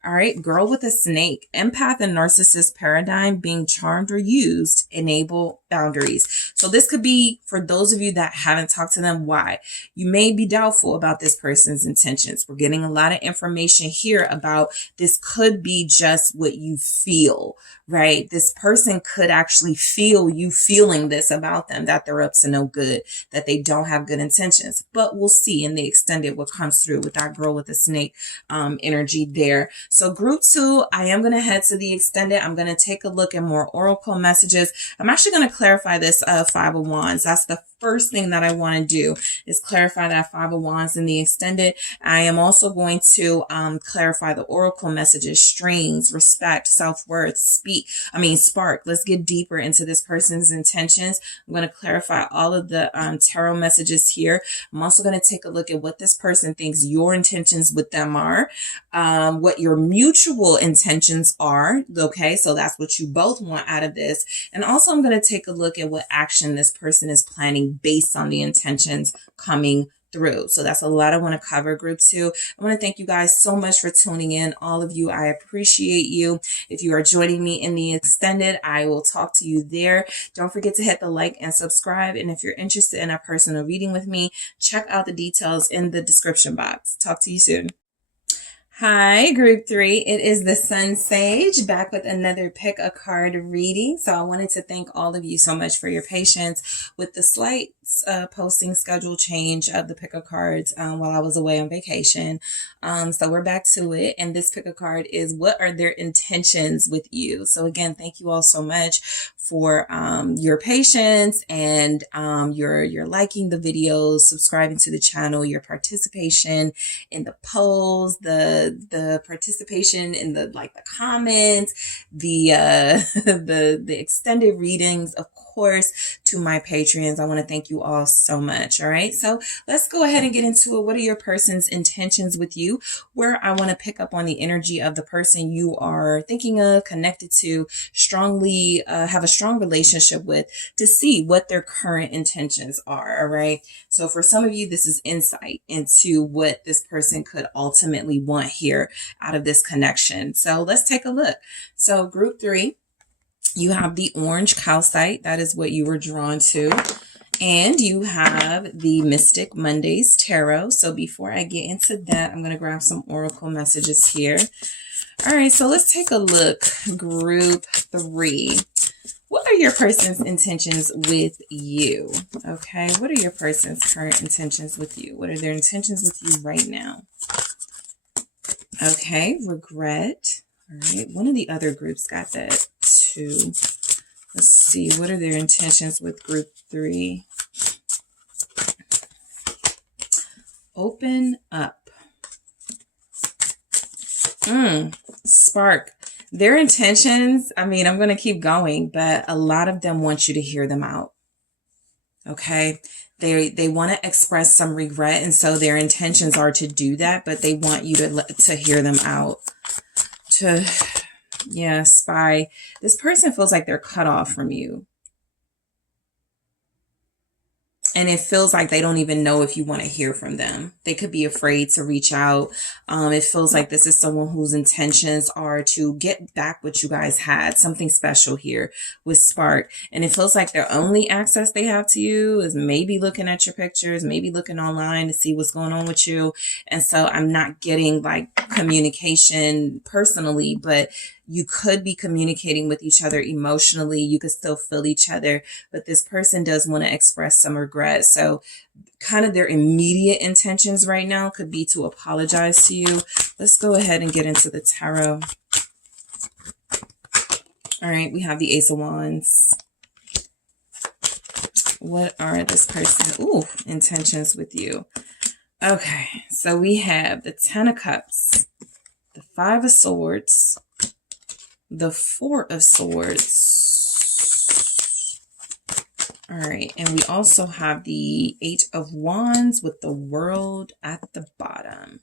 All right, girl with a snake, empath and narcissist paradigm, being charmed or used, enable boundaries. So this could be for those of you that haven't talked to them. Why? You may be doubtful about this person's intentions. We're getting a lot of information here about this could be just what you feel, right? This person could actually feel you feeling this about them, that they're up to no good, that they don't have good intentions. But we'll see in the extended what comes through with that girl with the snake energy there. So group 2, I am going to head to the extended. I'm going to take a look at more oracle messages. I'm actually going to clarify this 5 of wands. That's the first thing that I want to do, is clarify that 5 of wands in the extended. I am also going to clarify the oracle messages: strings, respect, self-worth, spark. Let's get deeper into this person's intentions. I'm going to clarify all of the tarot messages here. I'm also going to take a look at what this person thinks your intentions with them are, what your mutual intentions are. Okay, so that's what you both want out of this. And also I'm going to take a look at what action this person is planning based on the intentions coming through. So that's a lot I want to cover, group 2. I want to thank you guys so much for tuning in. All of you, I appreciate you. If you are joining me in the extended, I will talk to you there. Don't forget to hit the like and subscribe. And if you're interested in a personal reading with me, check out the details in the description box. Talk to you soon. Hi, group 3. It is the SunSage back with another pick a card reading. So I wanted to thank all of you so much for your patience with the slight posting schedule change of the pick a cards while I was away on vacation. So we're back to it. And this pick a card is, what are their intentions with you? So again, thank you all so much for your patience and your liking the videos, subscribing to the channel, your participation in the polls, the participation in the comments, the the extended readings, of course, to my Patreons. I want to thank you all so much. All right, so let's go ahead and get into it. What are your person's intentions with you? Where I want to pick up on the energy of the person you are thinking of, connected to, strongly have a strong relationship with, to see what their current intentions are. All right, so for some of you, this is insight into what this person could ultimately want here out of this connection. So let's take a look. So group 3, you have the orange calcite. That is what you were drawn to. And you have the Mystic Mondays Tarot. So before I get into that, I'm going to grab some oracle messages here. All right, so let's take a look. Group 3. What are your person's intentions with you? Okay, what are your person's current intentions with you? What are their intentions with you right now? Okay, regret. All right, one of the other groups got that too. Let's see, what are their intentions with group 3? Open up. Spark. Their intentions, I mean, I'm going to keep going, but a lot of them want you to hear them out. Okay. They want to express some regret. And so their intentions are to do that, but they want you to hear them out. Spy. This person feels like they're cut off from you. And it feels like they don't even know if you want to hear from them. They could be afraid to reach out. It feels like this is someone whose intentions are to get back what you guys had, something special here with Spark. And it feels like their only access they have to you is maybe looking at your pictures, maybe looking online to see what's going on with you. And so I'm not getting like communication personally, but you could be communicating with each other emotionally. You could still feel each other, but this person does want to express some regret. So kind of their immediate intentions right now could be to apologize to you. Let's go ahead and get into the tarot. All right, we have the Ace of Wands. What are this person? Intentions with you. Okay, so we have the Ten of Cups, the Five of Swords, the Four of Swords. All right. And we also have the Eight of Wands with the World at the bottom.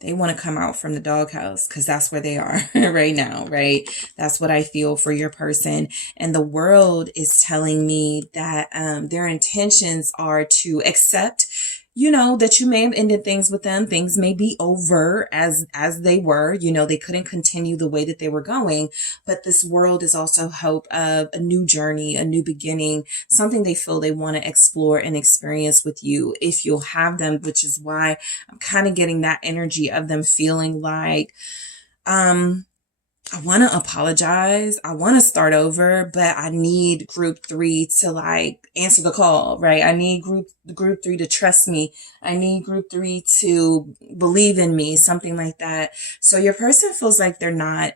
They want to come out from the doghouse because that's where they are right now, right? That's what I feel for your person. And the World is telling me that their intentions are to accept, you know, that you may have ended things with them. Things may be over as they were, you know, they couldn't continue the way that they were going. But this World is also hope of a new journey, a new beginning, something they feel they want to explore and experience with you if you'll have them, which is why I'm kind of getting that energy of them feeling like, I want to apologize. I want to start over, but I need group 3 to like answer the call, right? I need group 3 to trust me. I need group 3 to believe in me, something like that. So your person feels like they're not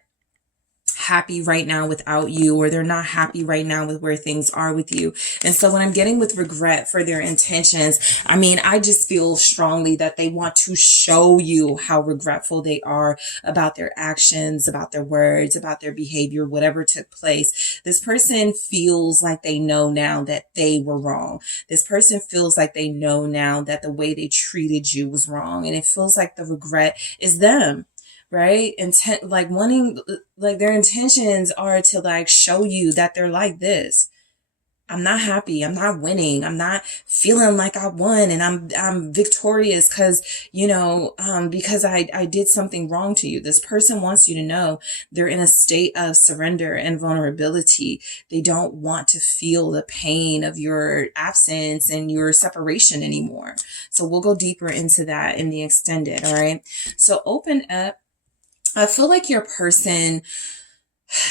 happy right now without you, or they're not happy right now with where things are with you. And so when I'm getting with regret for their intentions, I mean, I just feel strongly that they want to show you how regretful they are about their actions, about their words, about their behavior, whatever took place. This person feels like they know now that they were wrong. This person feels like they know now that the way they treated you was wrong. And it feels like the regret is them. Right? Intent, like wanting, like their intentions are to like show you that they're like this. I'm not happy. I'm not winning. I'm not feeling like I won and I'm victorious because, you know, because I did something wrong to you. This person wants you to know they're in a state of surrender and vulnerability. They don't want to feel the pain of your absence and your separation anymore. So we'll go deeper into that in the extended. All right. So open up. I feel like your person,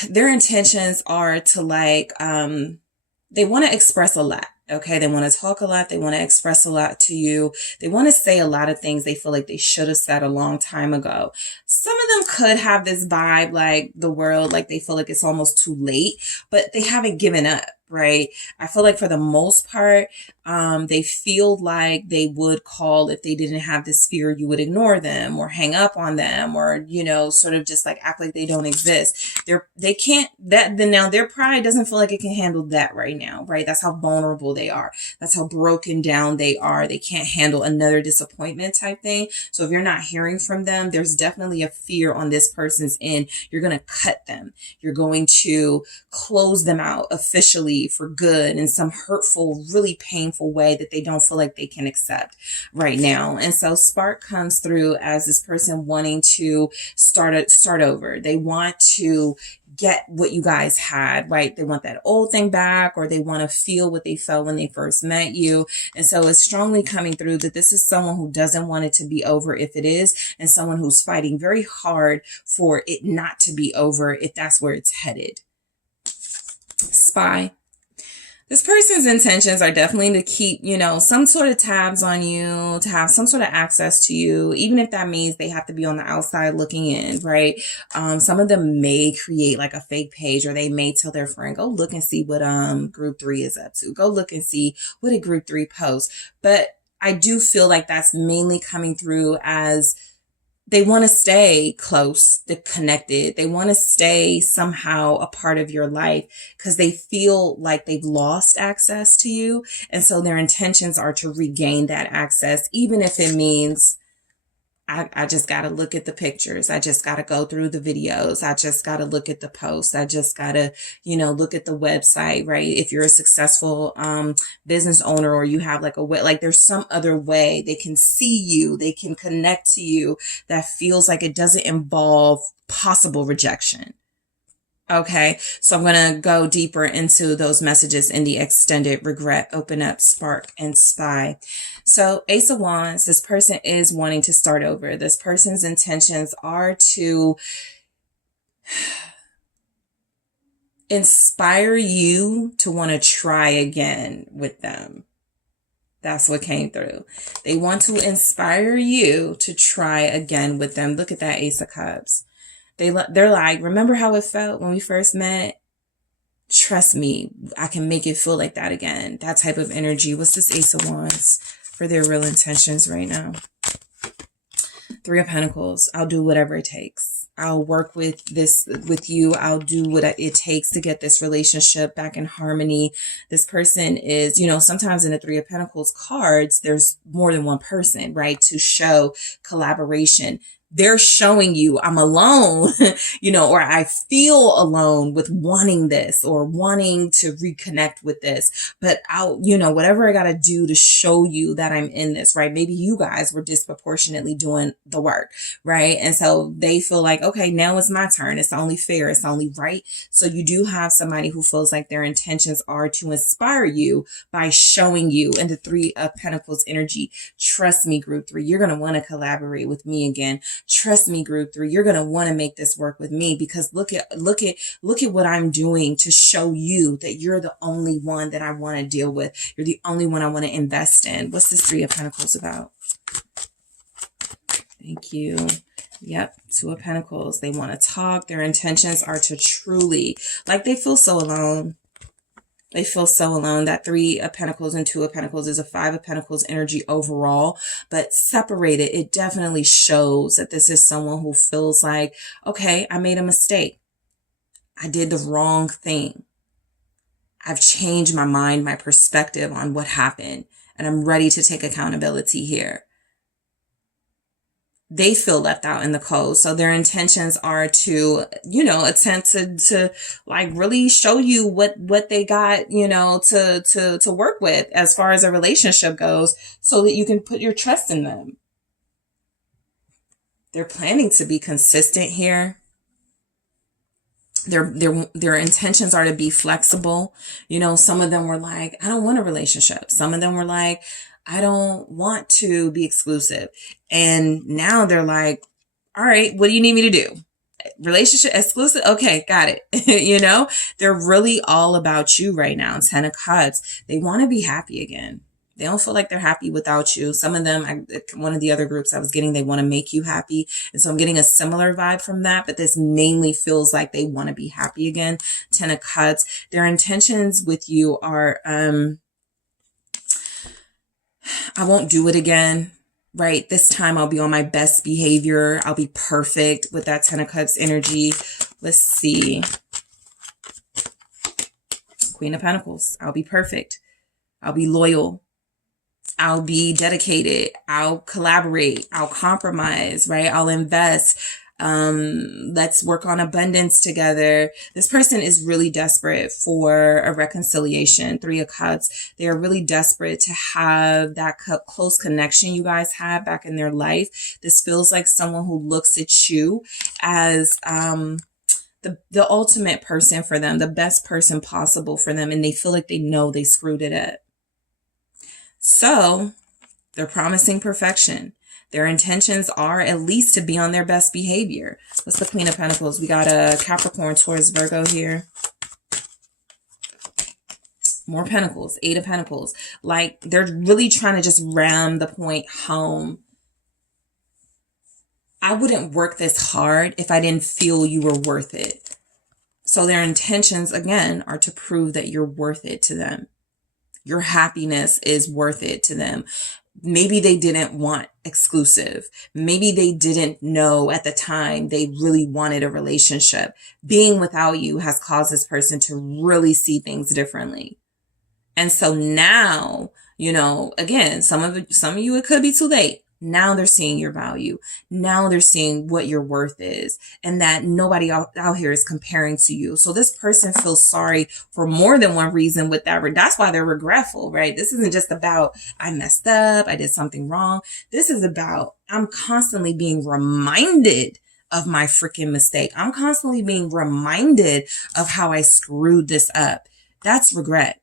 their intentions are to like, they want to express a lot. Okay. They want to talk a lot. They want to express a lot to you. They want to say a lot of things they feel like they should have said a long time ago. Some of them could have this vibe, like the World, like they feel like it's almost too late, but they haven't given up. Right. I feel like for the most part, they feel like they would call if they didn't have this fear, you would ignore them or hang up on them or, you know, sort of just like act like they don't exist. They can't that then now their pride doesn't feel like it can handle that right now. Right. That's how vulnerable they are. That's how broken down they are. They can't handle another disappointment type thing. So if you're not hearing from them, there's definitely a fear on this person's end. You're going to cut them. You're going to close them out officially for good in some hurtful, really painful way that they don't feel like they can accept right now. And so Spark comes through as this person wanting to start over. They want to get what you guys had, right? They want that old thing back, or they want to feel what they felt when they first met you. And so it's strongly coming through that this is someone who doesn't want it to be over if it is, and someone who's fighting very hard for it not to be over if that's where it's headed. Spy. This person's intentions are definitely to keep, you know, some sort of tabs on you, to have some sort of access to you, even if that means they have to be on the outside looking in, right? Some of them may create like a fake page, or they may tell their friend, go look and see what group 3 is up to. Go look and see what did group 3 post. But I do feel like that's mainly coming through as they want to stay close, they're connected. They want to stay somehow a part of your life because they feel like they've lost access to you. And so their intentions are to regain that access, even if it means I just got to look at the pictures. I just got to go through the videos. I just got to look at the posts. I just got to, look at the website, right? If you're a successful business owner, or you have like there's some other way they can see you, they can connect to you that feels like it doesn't involve possible rejection. Okay, so I'm going to go deeper into those messages in the extended regret, open up, spark, and spy. So Ace of Wands, this person is wanting to start over. This person's intentions are to inspire you to want to try again with them. That's what came through. They want to inspire you to try again with them. Look at that Ace of Cups. They're like, remember how it felt when we first met? Trust me, I can make it feel like that again. That type of energy. What's this Ace of Wands for their real intentions right now? Three of Pentacles. I'll do whatever it takes. I'll work with you. I'll do what it takes to get this relationship back in harmony. This person is, sometimes in the Three of Pentacles cards, there's more than one person, right? To show collaboration. They're showing you I'm alone, or I feel alone with wanting this or wanting to reconnect with this. But I'll, whatever I got to do to show you that I'm in this, right? Maybe you guys were disproportionately doing the work, right? And so they feel like, okay, now it's my turn. It's only fair. It's only right. So you do have somebody who feels like their intentions are to inspire you by showing you in the Three of Pentacles energy. Trust me, group 3, you're going to want to collaborate with me again. Trust me, group 3, you're going to want to make this work with me, because look at what I'm doing to show you that you're the only one that I want to deal with. You're the only one I want to invest in. What's this Three of Pentacles about? Thank you. Yep. Two of Pentacles. They want to talk. Their intentions are to truly, they feel so alone. They feel so alone. That Three of Pentacles and Two of Pentacles is a Five of Pentacles energy overall, but separated, it definitely shows that this is someone who feels like, okay, I made a mistake. I did the wrong thing. I've changed my mind, my perspective on what happened, and I'm ready to take accountability here. They feel left out in the cold. So their intentions are to, attempt to really show you what they got, to work with as far as a relationship goes, so that you can put your trust in them. They're planning to be consistent here. Their intentions are to be flexible. Some of them were like, I don't want a relationship. Some of them were like, I don't want to be exclusive. And now they're like, all right, what do you need me to do? Relationship exclusive? Okay, got it. They're really all about you right now. 10 of Cups. They want to be happy again. They don't feel like they're happy without you. Some of them, one of the other groups I was getting, they want to make you happy. And so I'm getting a similar vibe from that, but this mainly feels like they want to be happy again. 10 of Cups. Their intentions with you are, I won't do it again, right? This time I'll be on my best behavior. I'll be perfect with that 10 of Cups energy. Let's see. Queen of Pentacles. I'll be perfect. I'll be loyal. I'll be dedicated. I'll collaborate. I'll compromise, right? I'll invest. Let's work on abundance together. This person is really desperate for a reconciliation. Three of Cups. They are really desperate to have that close connection you guys had back in their life. This feels like someone who looks at you as, the ultimate person for them, the best person possible for them. And they feel like they know they screwed it up. So they're promising perfection. Their intentions are at least to be on their best behavior. What's the Queen of Pentacles? We got a Capricorn, Taurus, Virgo here. More Pentacles, Eight of Pentacles. They're really trying to just ram the point home. I wouldn't work this hard if I didn't feel you were worth it. So their intentions, again, are to prove that you're worth it to them. Your happiness is worth it to them. Maybe they didn't want exclusive. Maybe they didn't know at the time they really wanted a relationship. Being without you has caused this person to really see things differently. And so now, again, some of you, it could be too late. Now they're seeing your value. Now they're seeing what your worth is, and that nobody out here is comparing to you. So this person feels sorry for more than one reason with that. That's why they're regretful, right? This isn't just about, I messed up, I did something wrong. This is about, I'm constantly being reminded of my freaking mistake. I'm constantly being reminded of how I screwed this up. That's regret.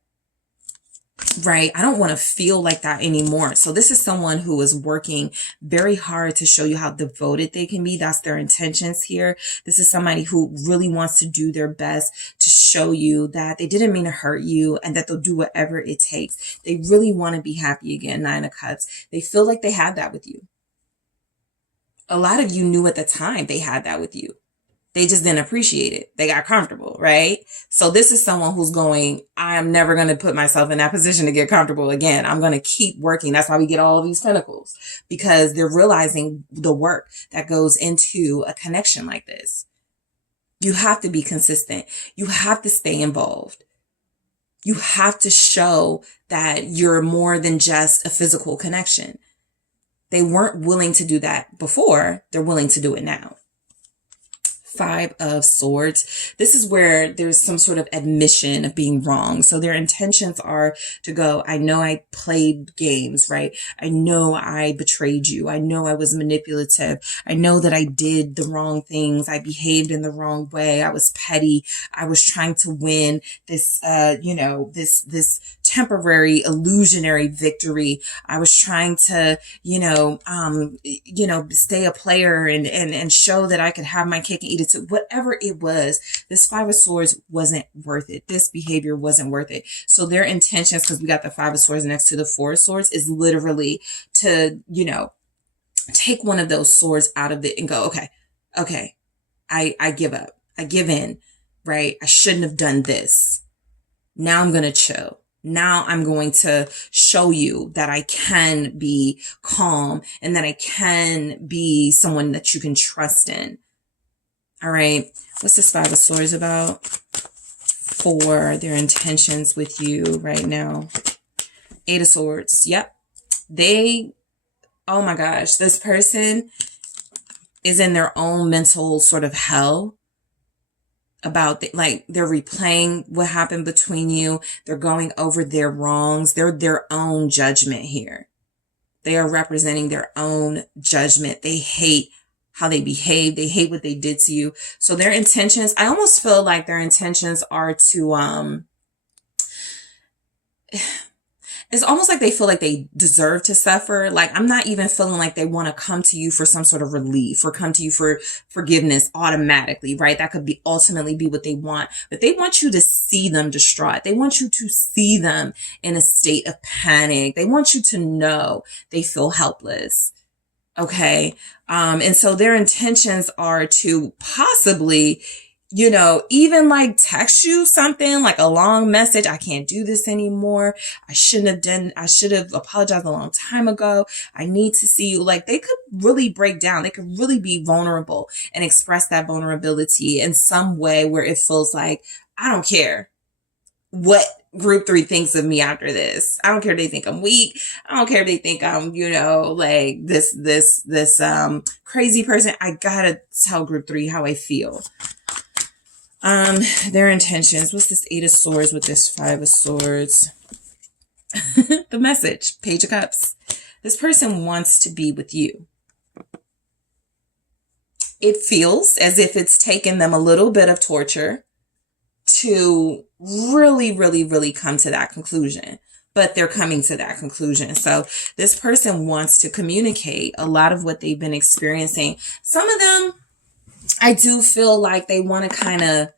Right? I don't want to feel like that anymore. So this is someone who is working very hard to show you how devoted they can be. That's their intentions here. This is somebody who really wants to do their best to show you that they didn't mean to hurt you and that they'll do whatever it takes. They really want to be happy again. 9 of Cups. They feel like they had that with you. A lot of you knew at the time they had that with you. They just didn't appreciate it. They got comfortable, right? So this is someone who's going, I am never going to put myself in that position to get comfortable again. I'm going to keep working. That's why we get all of these pentacles, because they're realizing the work that goes into a connection like this. You have to be consistent. You have to stay involved. You have to show that you're more than just a physical connection. They weren't willing to do that before. They're willing to do it now. 5 of Swords. This is where there's some sort of admission of being wrong. So their intentions are to go, I know I played games, right? I know I betrayed you. I know I was manipulative. I know that I did the wrong things. I behaved in the wrong way. I was petty. I was trying to win this, this temporary illusionary victory. I was trying to, stay a player and show that I could have my cake and eat it too. Whatever it was, this 5 of Swords wasn't worth it. This behavior wasn't worth it. So their intentions, because we got the 5 of Swords next to the 4 of Swords, is literally to, take one of those swords out of it and go, okay, I give up. I give in, right? I shouldn't have done this. Now I'm going to chill. Now I'm going to show you that I can be calm and that I can be someone that you can trust in. All right. What's this 5 of Swords about? For their intentions with you right now. 8 of Swords. Yep. Oh my gosh, this person is in their own mental sort of hell about they're replaying what happened between you. They're going over their wrongs. They're their own judgment here. They are representing their own judgment. They hate how they behave. They hate what they did to you. So their intentions, I almost feel like their intentions are to, it's almost like they feel like they deserve to suffer. Like, I'm not even feeling like they want to come to you for some sort of relief or come to you for forgiveness automatically, right? That could be ultimately be what they want, but they want you to see them distraught. They want you to see them in a state of panic. They want you to know they feel helpless. Okay. And so their intentions are to possibly, even like text you something like a long message. I can't do this anymore. I should have apologized a long time ago. I need to see you. Like, they could really break down. They could really be vulnerable and express that vulnerability in some way where it feels like, I don't care what group 3 thinks of me after this. I don't care if they think I'm weak. I don't care if they think I'm, like this crazy person. I gotta tell group 3 how I feel. Their intentions. What's this 8 of Swords with this 5 of Swords? The message, Page of Cups. This person wants to be with you. It feels as if it's taken them a little bit of torture to really, really, really come to that conclusion. But they're coming to that conclusion. So this person wants to communicate a lot of what they've been experiencing. Some of them, I do feel like they want to kind of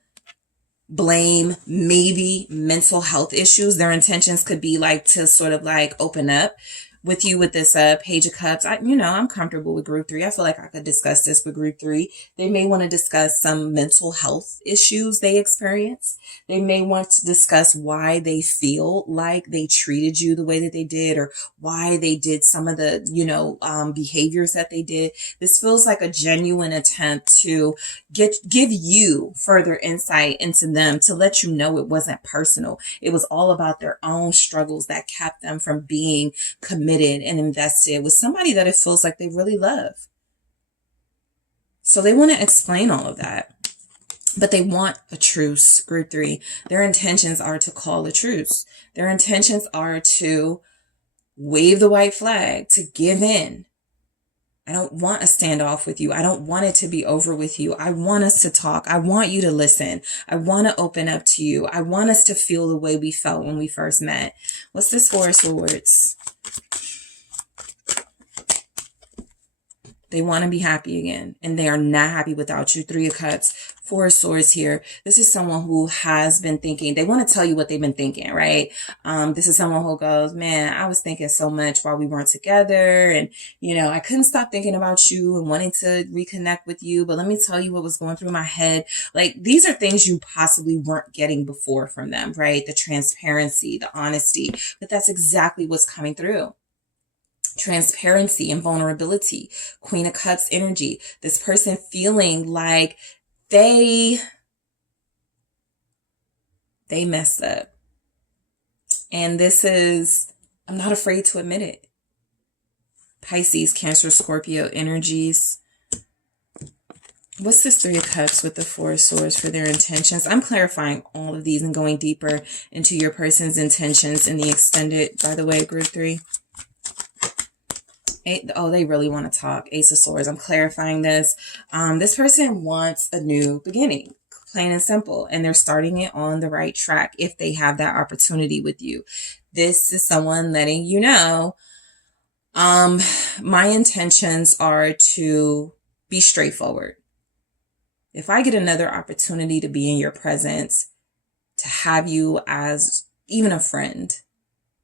blame maybe mental health issues. Their intentions could be like to sort of like open up with you with this Page of Cups. I'm comfortable with group 3. I feel like I could discuss this with group 3. They may want to discuss some mental health issues they experience. They may want to discuss why they feel like they treated you the way that they did, or why they did some of the, behaviors that they did. This feels like a genuine attempt to give you further insight into them, to let you know it wasn't personal. It was all about their own struggles that kept them from being committed committed and invested with somebody that it feels like they really love. So they want to explain all of that. But they want a truce, group 3. Their intentions are to call a truce. Their intentions are to wave the white flag, to give in. I don't want a standoff with you. I don't want it to be over with you. I want us to talk. I want you to listen. I want to open up to you. I want us to feel the way we felt when we first met. What's this Four of Swords? They want to be happy again, and they are not happy without you. Three of Cups, Four of Swords here. This is someone who has been thinking. They want to tell you what they've been thinking, right? This is someone who goes, man, I was thinking so much while we weren't together, and, you know, I couldn't stop thinking about you and wanting to reconnect with you, but let me tell you what was going through my head. Like, these are things you possibly weren't getting before from them, right? The transparency, the honesty, but that's exactly what's coming through. Transparency and vulnerability. Queen of Cups energy. This person feeling like they messed up. And this is, I'm not afraid to admit it. Pisces, Cancer, Scorpio energies. What's this Three of Cups with the Four of Swords for their intentions? I'm clarifying all of these and going deeper into your person's intentions in the extended, by the way, group 3. They really want to talk. Ace of Swords. I'm clarifying this. This person wants a new beginning, plain and simple, and they're starting it on the right track if they have that opportunity with you. This is someone letting you know, my intentions are to be straightforward. If I get another opportunity to be in your presence, to have you as even a friend,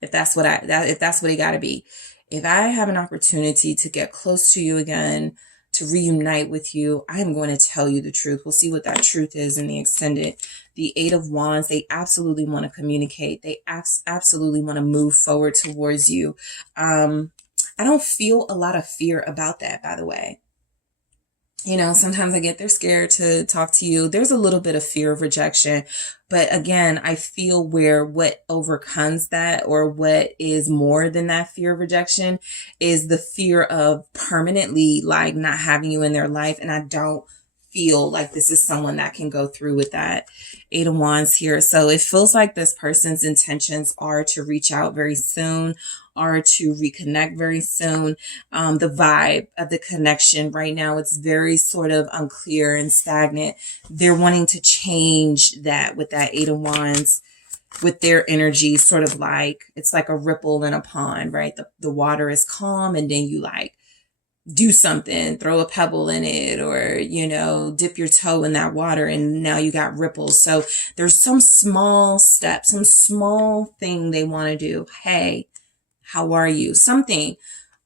if that's what it got to be. If I have an opportunity to get close to you again, to reunite with you, I am going to tell you the truth. We'll see what that truth is in the extended. The Eight of Wands, they absolutely want to communicate. They absolutely want to move forward towards you. I don't feel a lot of fear about that, by the way. You know, sometimes I get they're scared to talk to you. There's a little bit of fear of rejection. But again, I feel where what overcomes that, or what is more than that fear of rejection, is the fear of permanently like not having you in their life. And I don't feel like this is someone that can go through with that. Eight of Wands here. So it feels like this person's intentions are to reach out very soon, are to reconnect very soon. The vibe of the connection right now, it's very sort of unclear and stagnant. They're wanting to change that with that Eight of Wands, with their energy, sort of like, it's like a ripple in a pond, right? The water is calm, and then you like do something, throw a pebble in it, or, you know, dip your toe in that water, and now you got ripples. So there's some small step, some small thing they want to do. Hey, how are you? Something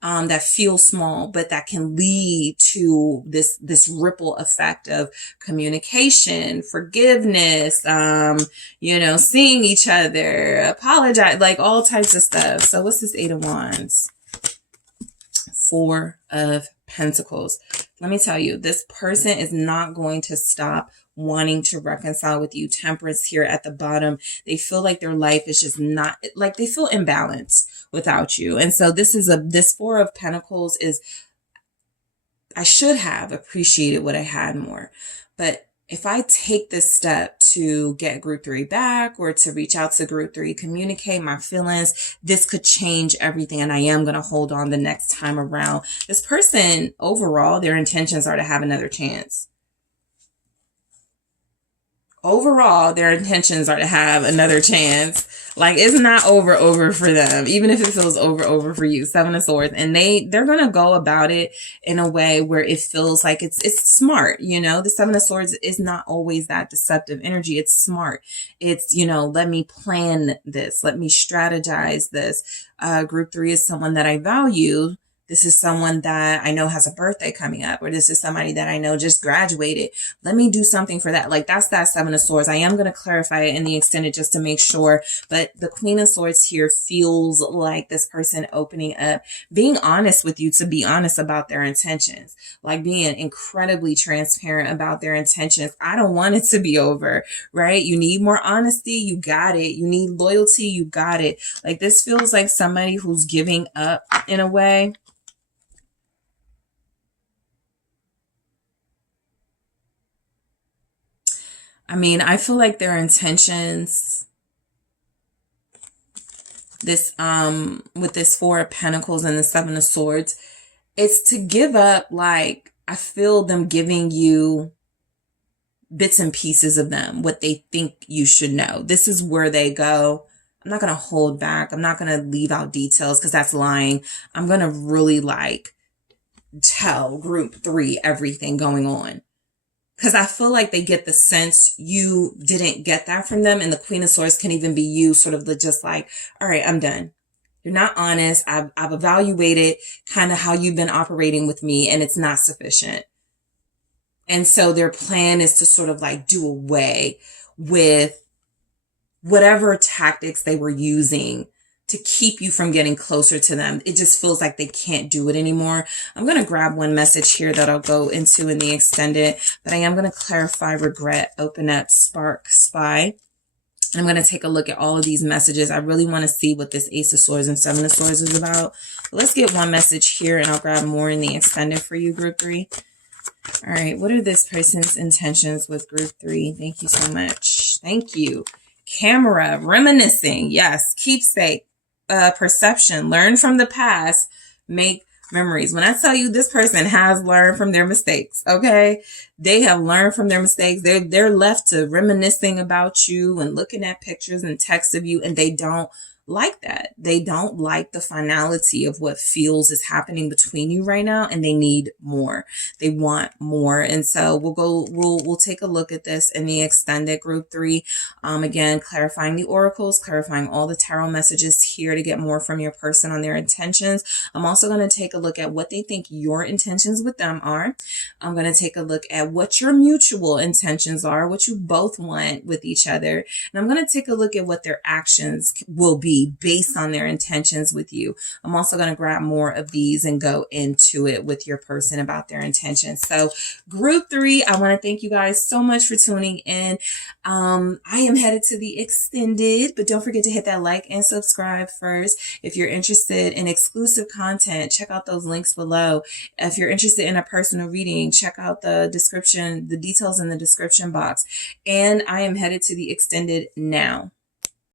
that feels small, but that can lead to this ripple effect of communication, forgiveness, you know, seeing each other, apologize, like all types of stuff. So what's this Eight of Wands? Four of Pentacles. Let me tell you, this person is not going to stop wanting to reconcile with you. Temperance here at the bottom. They feel like their life is just not, like they feel imbalanced without you. And so this Four of Pentacles is, I should have appreciated what I had more. But if I take this step to get group 3 back, or to reach out to group 3, communicate my feelings, this could change everything. And I am going to hold on the next time around. This person, overall, their intentions are to have another chance. Overall, their intentions are to have another chance. Like, it's not over for them, even if it feels over for you. Seven of Swords. And they're going to go about it in a way where it feels like it's smart. You know, the Seven of Swords is not always that deceptive energy. It's smart. It's, you know, let me plan this. Let me strategize this. Group 3 is someone that I value. This is someone that I know has a birthday coming up, or this is somebody that I know just graduated. Let me do something for that. Like, that's that Seven of Swords. I am going to clarify it in the extended just to make sure, but the Queen of Swords here feels like this person opening up, being honest with you, to be honest about their intentions, like being incredibly transparent about their intentions. I don't want it to be over, right? You need more honesty, you got it. You need loyalty, you got it. Like, this feels like somebody who's giving up in a way. I mean, I feel like their intentions, this with this Four of Pentacles and the Seven of Swords, it's to give up. Like, I feel them giving you bits and pieces of them, what they think you should know. This is where they go, I'm not going to hold back. I'm not going to leave out details because that's lying. I'm going to really like tell group 3 everything going on. Because I feel like they get the sense you didn't get that from them. And the Queen of Swords can even be you sort of just like, all right, I'm done. You're not honest. I've evaluated kind of how you've been operating with me, and it's not sufficient. And so their plan is to sort of like do away with whatever tactics they were using to keep you from getting closer to them. It just feels like they can't do it anymore. I'm going to grab one message here that I'll go into in the extended, but I am going to clarify, regret, open up, spark, spy. And I'm going to take a look at all of these messages. I really want to see what this Ace of Swords and Seven of Swords is about. But let's get one message here, and I'll grab more in the extended for you, group 3. All right. What are this person's intentions with group 3? Thank you so much. Thank you. Camera, reminiscing. Yes. Keepsake. Perception, learn from the past, make memories. When I tell you this person has learned from their mistakes, okay? They have learned from their mistakes. They're left to reminiscing about you and looking at pictures and texts of you, and they don't like that. They don't like the finality of what feels is happening between you right now, and they need more. They want more. And so we'll take a look at this in the extended group 3. Again, clarifying the oracles, clarifying all the tarot messages here to get more from your person on their intentions. I'm also going to take a look at what they think your intentions with them are. I'm going to take a look at what your mutual intentions are, what you both want with each other. And I'm going to take a look at what their actions will be based on their intentions with you. I'm also going to grab more of these and go into it with your person about their intentions. So group 3, I want to thank you guys so much for tuning in. I am headed to the extended, but don't forget to hit that like and subscribe first. If you're interested in exclusive content, check out those links below. If you're interested in a personal reading, check out the description, the details in the description box. And I am headed to the extended now.